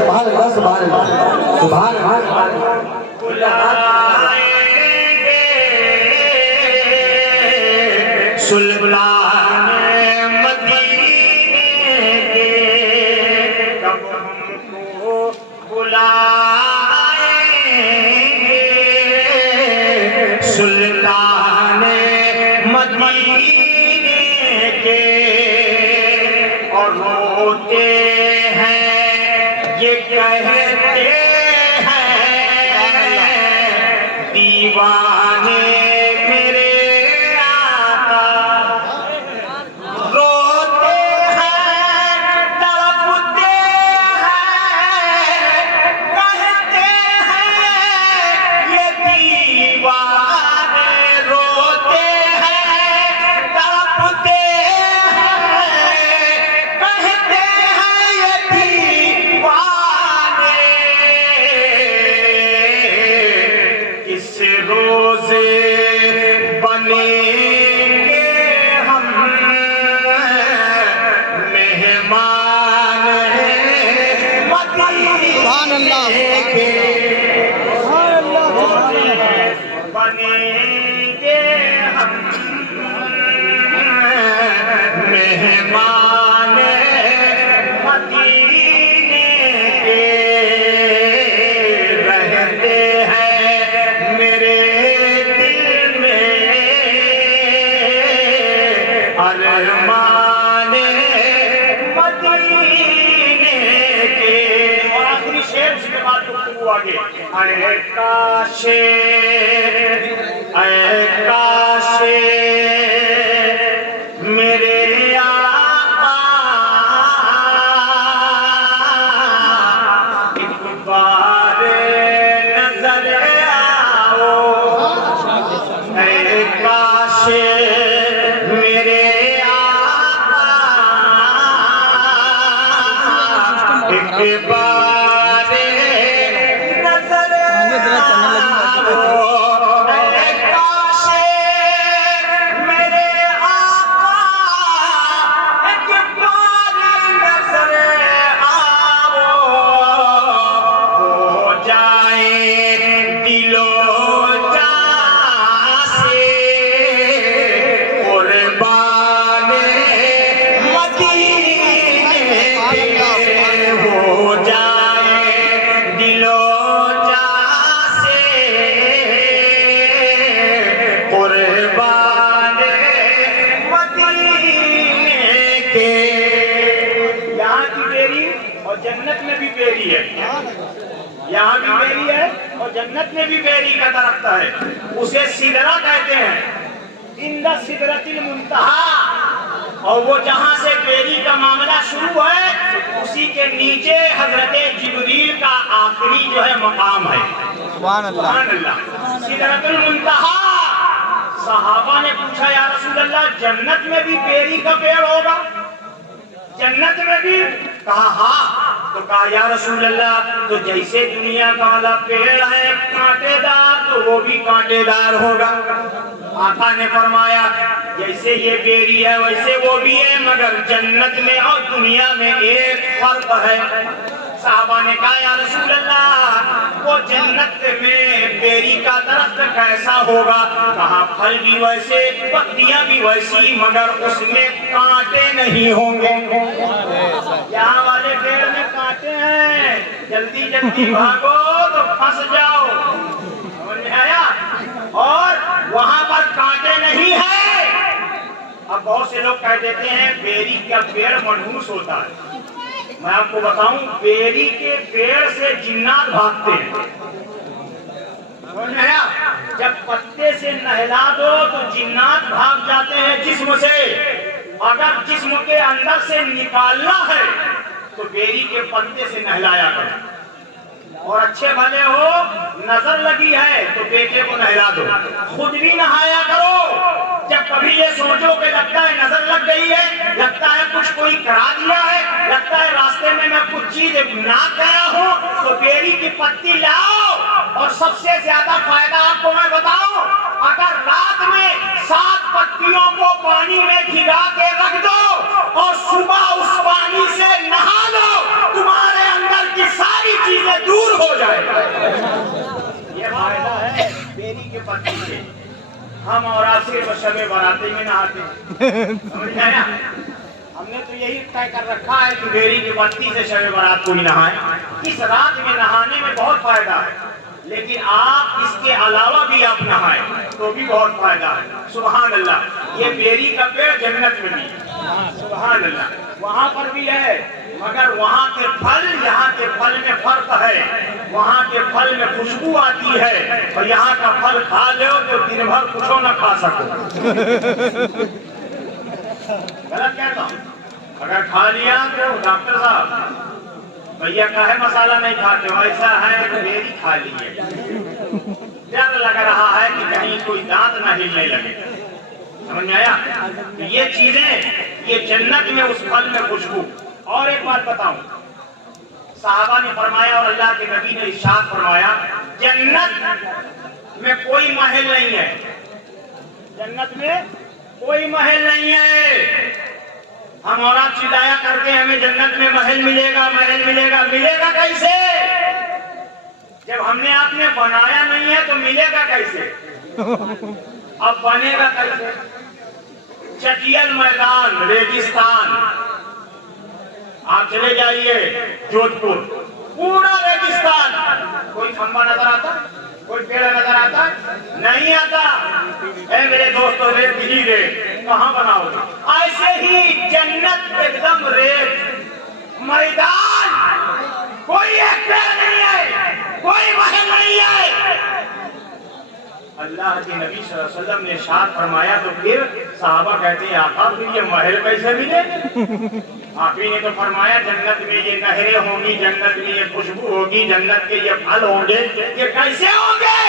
سبحان اللہ سبحان اللہ سبحان سلبلانے مدینے کے کب ہم کو بلائیں گے سلطان مدینے کے اور روتے ہیں یہ کہتے ہیں دیوانے میرے آقا روتے ہیں تڑپتے ہیں کہتے ہیں یہ دیوانے روتے ہیں تڑپتے ہیں کہتے ہیں یہ دیوانے اس روزے بنیں گے ہم مہمان سبحان اللہ مدینے کے بنیں گے ہم مہمان مدینے کے رہتے ہیں میرے دل میں ارمان مدینے کے اور آخری شعر اس کے بعد گفتگو آگے اے کاش میرے آقا ایک بار نظر آؤ اے کاش میرے آقا ایک بار نظر آؤ اے کاش میرے آقا ایک بار نظر آؤ ہو جائے دل و جان سے قربان مدینے کے ہو جائے دل و جان سے قربان مدینے کے یہاں کی بیری اور جنت میں بھی بیری ہے یہاں بھی بیری ہے اور جنت میں بھی بیری کا درخت ہے اسے سدرہ کہتے ہیں عند سدرۃ المنتہا اور وہ جہاں سے بیری کا معاملہ شروع ہے اسی کے نیچے حضرت جبریل کا آخری جو ہے مقام ہے سبحان اللہ سبحان اللہ سدرۃ المنتہا صحابہ نے پوچھا یا رسول اللہ جنت میں بھی بیری کا پیڑ ہوگا جنت میں بھی کہا ہاں تو کہا یا رسول اللہ تو جیسے دنیا والا پیڑ ہے کانٹے دار تو وہ بھی کانٹے دار ہوگا آقا نے فرمایا جیسے یہ بیری ہے ویسے وہ بھی ہے مگر جنت میں اور دنیا میں ایک فرق ہے صحابہ نے کہا یا رسول اللہ وہ جنت میں بیری کا درخت کیسا ہوگا کہا پھل بھی ویسے پتیاں بھی ویسی مگر اس میں کانٹے نہیں ہوں گے یہاں والے پیڑ میں کانٹے ہیں جلدی جلدی بھاگو تو پھنس جاؤ سمجھ میں آیا اور وہاں پر کانٹے نہیں ہیں اب بہت سے لوگ کہہ دیتے ہیں بیری کا پیڑ منحوس ہوتا ہے میں آپ کو بتاؤں بیری کے پیڑ سے جنات بھاگتے ہیں جب پتے سے نہلا دو تو جنات بھاگ جاتے ہیں جسم سے اگر جسم کے اندر سے نکالنا ہے تو بیری کے پتے سے نہلایا کرو اور اچھے بھلے ہو نظر لگی ہے تو بیٹے کو نہلا دو خود بھی نہایا کرو جب کبھی یہ سوچو کہ لگتا ہے نظر لگ گئی ہے لگتا ہے کچھ کوئی کرا دیا ہے لگتا ہے راستے میں کچھ چیز نہ گیا ہوں تو بیری کی پتی لاؤ اور سب سے زیادہ فائدہ آپ کو میں بتاؤں اگر رات میں 7 پتیوں کو پانی میں بھگا کے رکھ دو اور صبح اس پانی سے نہا لو تمہارے اندر کی ساری یہ فائدہ ہے بیری کے پتی سے. ہم اور آپ صرف شب براتے میں نہاتے ہیں. سمجھ گئے نا؟ ہم نے تو یہی طے کر رکھا ہے کہ بیری کی پتی سے شب برات کوئی نہائے. اس رات میں نہانے میں بہت فائدہ ہے، لیکن آپ اس کے علاوہ بھی آپ نہائیں تو بھی بہت فائدہ ہے. سبحان اللہ. یہ بیری کا پیڑ جنت میں بھی، سبحان اللہ، وہاں پر بھی ہے، مگر وہاں کے پھل یہاں کے پھل میں فرق ہے. وہاں کے پھل میں خوشبو آتی ہے اور یہاں کا پھل کھا لو تو دن بھر کچھ نہ کھا سکو. غلط کہتا ہوں؟ اگر کھا لیا تو ڈاکٹر صاحب بھیا کاہے مسالہ نہیں کھاتے ہو؟ ایسا ہے تو میری کھا لیے. ڈر لگ رہا ہے کہ کہیں کوئی دانت نہ ہلنے لگے. سمجھ میں آیا؟ یہ چیزیں، یہ جنت میں اس پھل میں خوشبو. اور ایک بات بتاؤں، صحابہ نے فرمایا اور اللہ کے نبی نے ارشاد فرمایا، جنت میں کوئی محل نہیں ہے. جنت میں کوئی محل نہیں ہے. ہم اور آپ چلایا کرتے ہیں ہمیں جنت میں محل ملے گا، محل ملے گا. ملے گا کیسے جب ہم نے آپ نے بنایا نہیں ہے؟ تو ملے گا کیسے؟ اب بنے گا کیسے؟ چٹیل میدان، ریگستان، آپ چلے جائیے جودھ پور، پورا ریگستان. کوئی کھمبا نظر آتا؟ کوئی پیڑ نظر آتا؟ نہیں آتا. اے میرے دوستو، ریت ہی ریت، کہاں بناؤ گے؟ ایسے ہی جنت ایک دم ریت میدان، کوئی ایک پیڑ نہیں ہے، کوئی محل نہیں ہے. اللہ کے نبی صلی اللہ علیہ وسلم نے ارشاد فرمایا تو پھر صحابہ کہتے ہیں آقا پھر یہ محل کیسے ملے؟ آپ ہی نے تو فرمایا جنت میں یہ نہریں ہوں گی، جنت میں یہ خوشبو ہوگی، جنت کے یہ پھل ہوں گے. یہ کیسے ہوں گے؟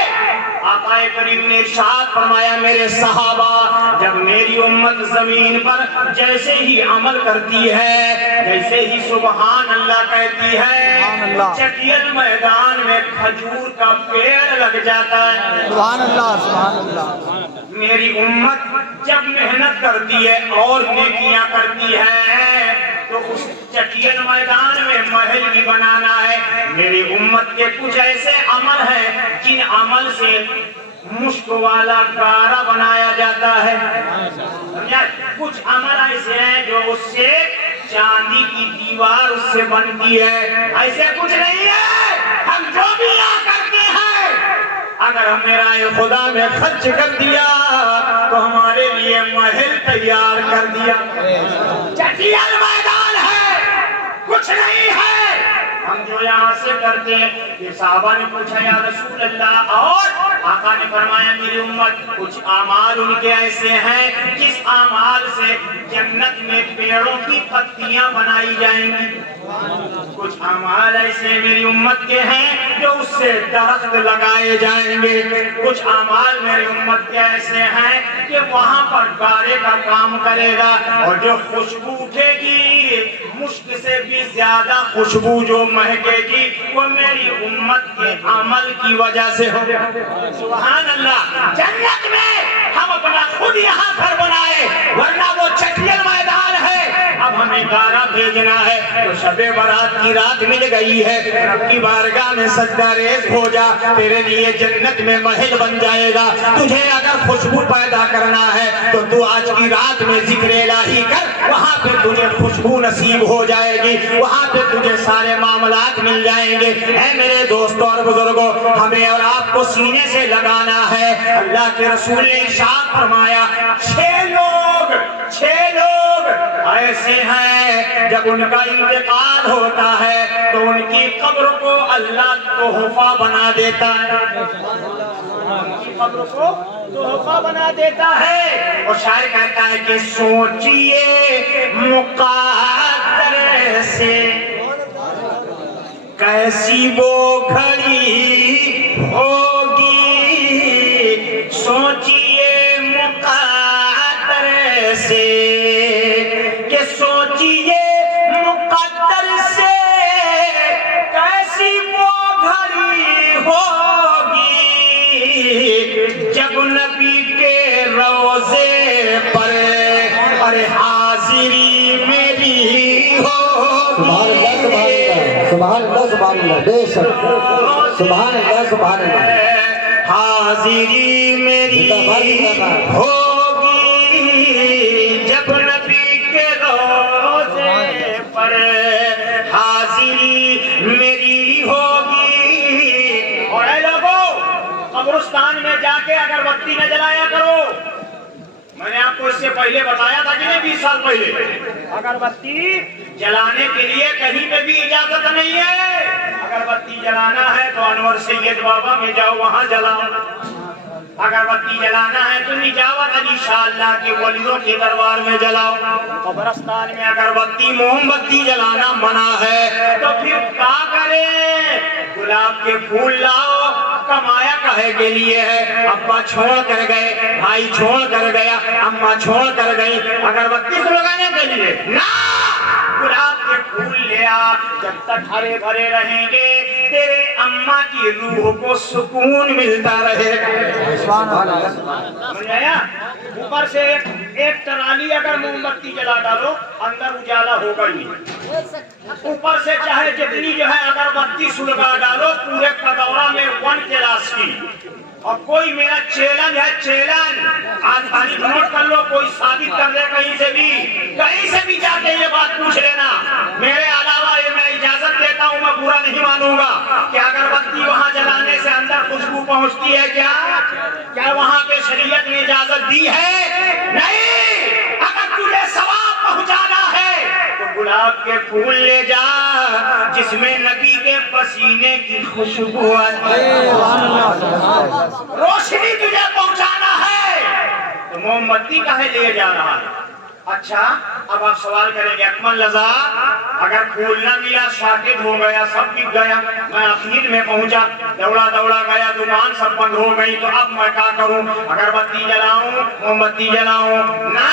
آقا کریم نے ارشاد فرمایا میرے صحابہ، جب میری امت زمین پر جیسے ہی عمل کرتی ہے، جیسے ہی سبحان اللہ کہتی ہے، چٹیل میدان میں کھجور کا پیڑ لگ جاتا ہے. سبحان اللہ، سبحان اللہ. میری امت جب محنت کرتی ہے اور نیکیاں کرتی ہے تو اس چٹیل میدان میں محل بھی بنانا ہے. میری امت کے کچھ ایسے عمل ہیں جن عمل سے مشک والا گارا بنایا جاتا ہے. کچھ عمل ایسے ہیں جو اس سے چاندی کی دیوار اس سے بنتی ہے. ایسے کچھ نہیں ہے. ہم جو بھی کرتے ہیں اگر ہم نے راہ خدا میں خرچ کر دیا تو ہمارے لیے محل تیار کر دیا. چٹیل میدان ہے، کچھ نہیں ہے. ہم جو یہاں سے کرتے ہیں، یہ صحابہ نے پوچھا یا رسول اللہ، اور آقا نے فرمایا میری امت کچھ اعمال ان کے ایسے ہیں جس اعمال سے جنت میں پیڑوں کی پتیاں بنائی جائیں گی. کچھ اعمال ایسے میری امت کے ہیں جو اس سے درخت لگائے جائیں گے. کچھ اعمال میری امت کے ایسے ہیں کہ وہاں پر گارے کا کام کرے گا اور جو خوشبو اٹھے گی، مشک سے بھی زیادہ خوشبو جو مہکے گی، وہ میری امت کے عمل کی وجہ سے ہوگا. سبحان اللہ. جنت میں ہم اپنا خود یہاں گھر بنائے، ورنہ وہ چٹیل میدان ہے. اب ہمیں گارا بھیجنا ہے تو شب برات کی رات مل گئی ہے، رب کی بارگاہ میں سجدہ ریز ہو جا، تیرے لیے جنت میں محل بن جائے گا. تجھے اگر خوشبو پیدا کرنا ہے تو تو آج کی رات میں ذکر الہی کر، وہاں پہ تجھے خوشبو نصیب ہو جائے گی، وہاں پہ تجھے سارے معاملات مل جائیں گے. اے میرے دوستوں اور بزرگوں، ہمیں اور آپ کو سینے سے لگانا ہے. اللہ کے رسول نے ارشاد فرمایا 6 لوگ ایسے ہیں جب ان کا انتقال ہوتا ہے تو ان کی قبر کو اللہ تحفہ بنا دیتا ہے. ان کی قبر کو تحفہ بنا دیتا ہے. اور شاعر کہتا ہے کہ سوچئے مقدر سے کیسی وہ گھڑی ہوگی، سوچئے مقدر سے کہ سوچئے مقدر سے کیسی وہ گھڑی ہوگی جب نبی کے روضے پر حاضری میری ہوگی. سبحان اللہ بے شک سبحان اللہ حاضری میری ہوگی جب نبی کے روزے پر حاضری میری ہوگی اور اے لوگوں قبرستان میں جا کے اگربتی نہ جلایا کرو میں نے آپ کو اس سے پہلے بتایا تھا کہ نہیں 20 سال پہلے اگربتی جلانے کے لیے کہیں پہ بھی اجازت نہیں ہے اگربتی جلانا ہے تو انور سید بابا میں جاؤ وہاں جلاؤ اگربتی جلانا ہے تو نجاوت علی شاہ اللہ کے ولیوں کے دربار میں جلاؤ قبرستان میں اگربتی موم بتی جلانا منع ہے تو پھر کیا کریں گلاب کے پھول لاؤ کمایا کہے کے لیے ہے ابا چھوڑ کر گئے بھائی چھوڑ کر گیا اماں چھوڑ کر گئی اگربتی کو لگانے کے لیے نہ گلاب کے پھول لے آ جب تک ہرے بھرے رہیں گے تیرے اماں کی روح کو سکون ملتا رہے سمجھ آیا اوپر سے ایک ٹرالی اگر موم بتی جلا ڈالو اندر اجالا ہوگا ہی اوپر سے چاہے جتنی جو ہے اگربتی سلگا ڈالو پورے کٹورا میں 1 گلاس کی اور کوئی میرا چیلنج ہے چیلنج آج نوٹ کر لو کوئی ثابت کر دے کہیں سے بھی جا کے یہ بات پوچھ لینا میرے علاوہ یہ میں اجازت دیتا ہوں میں برا نہیں مانوں گا کہ اگربتی وہاں جلانے سے اندر خوشبو پہنچتی ہے کیا وہاں پہ شریعت نے اجازت دی ہے نہیں اگر تجھے ثواب پہنچانا ہے تو گلاب کے پھول لے جا جس میں نبی کے پسینے کی خوشبو آتی روشنی تجھے پہنچانا ہے تو موم بتی کہے لے جا رہا ہے اچھا اب آپ سوال کریں گے اکمل رضا اگر پھول نہ ملا ساکت ہو گیا سب بک گیا میں اخیر میں پہنچا دوڑا گیا دکان سب بند ہو گئی تو اب میں کیا کروں اگربتی جلاؤں موم بتی جلاؤں نہ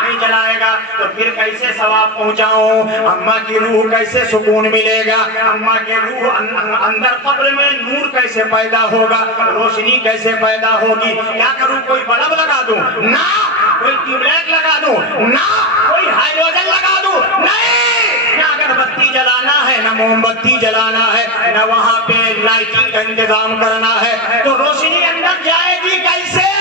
نہیں جلائے گا تو پھر کیسے ثواب پہنچاؤں اماں کی روح کیسے سکون ملے گا اماں کے روح اندر قبر میں نور کیسے پیدا ہوگا روشنی کیسے پیدا ہوگی کیا کروں کوئی بلب لگا دوں نہ کوئی ٹیوب لائٹ لگا دوں نہ کوئی ہائیڈروجن لگا دوں نہیں نہ اگربتی جلانا ہے نہ موم بتی جلانا ہے نہ وہاں پہ لائٹنگ کا انتظام کرنا ہے تو روشنی اندر جائے گی کیسے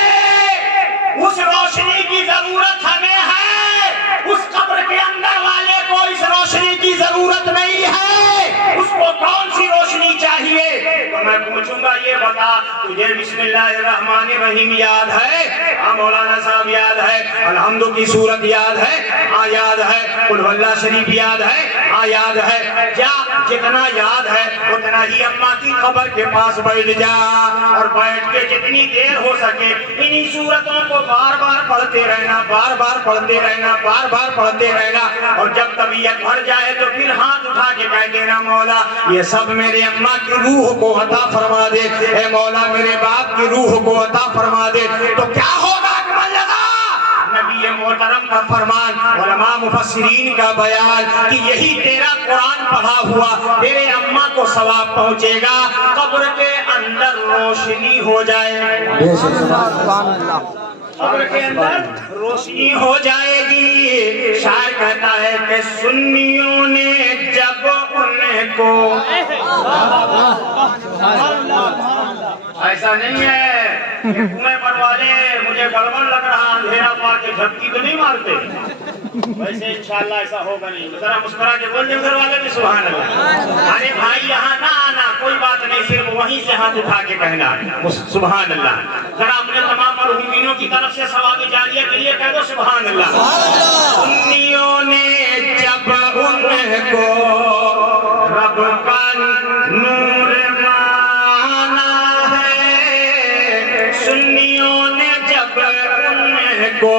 اس روشنی کی ضرورت ہمیں ہے اس قبر کے اندر والے کو اس روشنی کی ضرورت نہیں ہے اس کو کون سی روشنی چاہیے تو میں پوچھوں گا یہ بتا تجھے بسم اللہ الرحمن الرحیم یاد ہے مولانا صاحب یاد ہے الحمد کی سورت یاد ہے یاد ہے قل هو اللہ شریف یاد ہے یاد ہے جا جتنا یاد ہے اتنا ہی اماں کی قبر کے پاس بیٹھ جا اور بیٹھ کے جتنی دیر ہو سکے انہی سورتوں کو بار بار پڑھتے رہنا بار بار پڑھتے رہنا بار بار پڑھتے رہنا اور جب طبیعت بھر جائے تو پھر ہاتھ اٹھا کے کہہ دینا مولا یہ سب میرے اماں کی روح کو عطا فرما دے اے مولا میرے باپ کی روح کو عطا فرما دے تو کیا ہوگا اکمل لگا نبی محترم کا فرمان علماء مفسرین کا بیان کہ یہی تیرا قرآن پڑھا ہوا تیرے اماں کو ثواب پہنچے گا قبر کے اندر روشنی ہو جائے قبر کے اندر روشنی ہو جائے گی شاعر کہتا ہے کہ سنیوں نے جب ان کو ایسا نہیں ہے کنویں پر والے مجھے گڑبڑ لگ رہا اندھیرا پا کے جھپکی تو نہیں مارتے ویسے انشاءاللہ ایسا ہوگا نہیں ذرا مسکرا کے بول دے ادھر والے بھی سبحان اللہ ارے بھائی یہاں نہ آنا کوئی بات نہیں صرف وہیں سے ہاتھ اٹھا کے کہنا سبحان اللہ ذرا اپنے تمام مرحومینوں کی طرف سے ثواب جاریہ کے لیے کہہ دو سبحان اللہ سنیوں نے جب ان کو رب کا نور مانا ہے سنیوں نے جب ان کو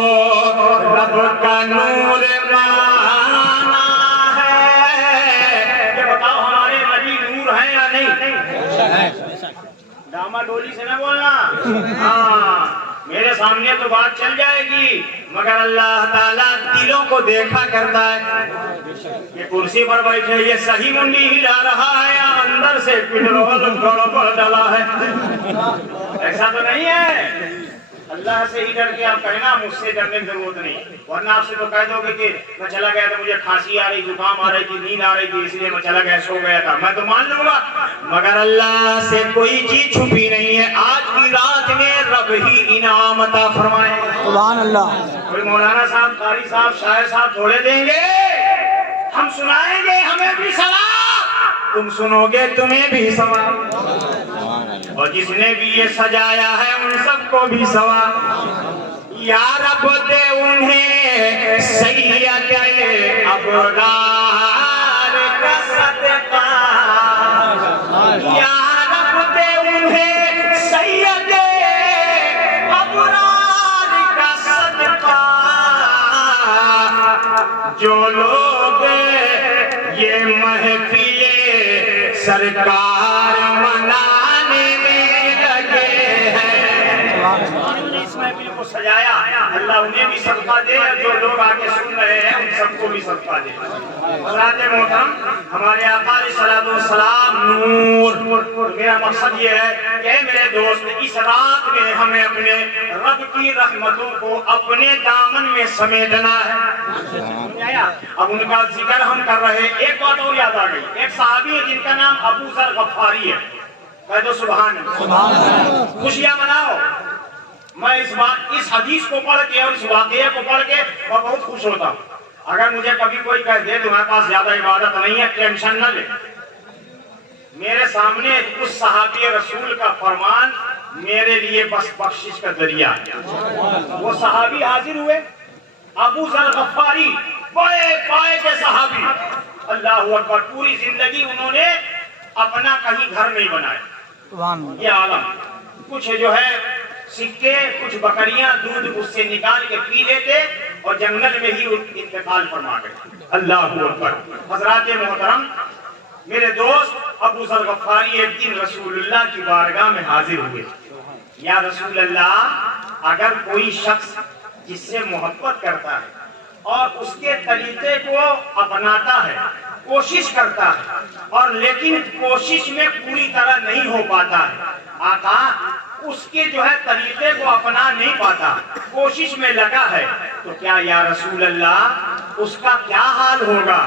رب کا نور مانا ہے یہ بتاؤ ہمارے نبی نور ہے یا نہیں ڈاما ڈولی سے نہ بولنا ہاں میرے سامنے تو بات چل جائے گی مگر اللہ تعالیٰ دلوں کو دیکھا کرتا ہے یہ کرسی پر بیٹھے یہ صحیح منڈی ہلا رہا ہے یا اندر سے پٹرول گڑبڑ ڈلا ہے ایسا تو نہیں ہے اللہ سے ہی ڈر کے آپ کہنا مجھ سے ڈرنے کی ضرورت نہیں، ورنہ آپ سے تو کہہ دو گے کہ میں چلا گیا تھا، مجھے کھانسی آ رہی، زکام آ رہی تھی، نیند آ رہی تھی، اس لیے میں چلا گیا، سو گیا تھا، میں تو مان لوں گا، مگر اللہ سے کوئی چیز چھپی نہیں ہے۔ آج کی رات میں رب ہی انعام عطا فرمائے۔ سبحان اللہ۔ کوئی مولانا صاحب، قاری صاحب، شاعر صاحب تھوڑے دیں گے، ہم سنائیں گے، ہمیں بھی ثواب، تم سنو گے تمہیں بھی ثواب، اور جس نے بھی یہ سجایا ہے ان سب کو بھی ثواب۔ یا رب دے انہیں سید ابرار کا صدقہ، یا رب دے انہیں سید ابرار کا صدقہ، جو لوگ یہ محفل سرکار منانے میں لگے ہیں، اس محفل کو سجایا، اللہ انہیں بھی صدقہ دے، جو لوگ آگے سن رہے ہیں ان سب کو بھی صدقہ دے۔ حضرات محترم، ہمارے آقا علیہ الصلوۃ والسلام نور، میرا مقصد یہ ہے کہ میرے دوست اس رات میں ہمیں اپنے رب کی رحمتوں کو اپنے دامن میں سمیٹنا ہے۔ اب ان کا ذکر ہم کر رہے ہیں، ایک بات اور یاد آ گئی، ایک صحابی ہے جن کا نام ابو ذر غفاری ہے، کہہ دو سبحان اللہ۔ خوشیاں مناؤ۔ میں اس حدیث کو پڑھ کے اور اس واقعے کو پڑھ کے میں بہت خوش ہوتا ہوں۔ اگر مجھے کبھی کوئی کہہ دے تمہارے پاس زیادہ عبادت نہیں ہے، ٹینشن نہ لے، میرے سامنے اس صحابی رسول کا فرمان میرے لیے بس بخشش کا ذریعہ ہے۔ وہ صحابی حاضر ہوئے، ابو ذر غفاری، بڑے پائے کے صحابی، اللہ اکبر، پوری زندگی انہوں نے اپنا کہیں گھر نہیں بنایا، یہ عالم، کچھ جو ہے سکے، کچھ بکریاں دودھ اس سے نکال کے پی لیتے اور جنگل میں ہی انتقال فرما گئے، اللہ اکبر۔ حضرات محترم، میرے دوست ابو ذر غفاری ایک دن رسول اللہ کی بارگاہ میں حاضر ہوئے، یا رسول اللہ، اگر کوئی شخص جس سے محبت کرتا ہے اور اس کے طریقے کو اپناتا ہے، کوشش کرتا ہے، اور لیکن کوشش میں پوری طرح نہیں ہو پاتا ہے، آقا اس کے جو ہے طریقے کو اپنا نہیں پاتا، کوشش میں لگا ہے، تو کیا یا رسول اللہ اس کا کیا حال ہوگا؟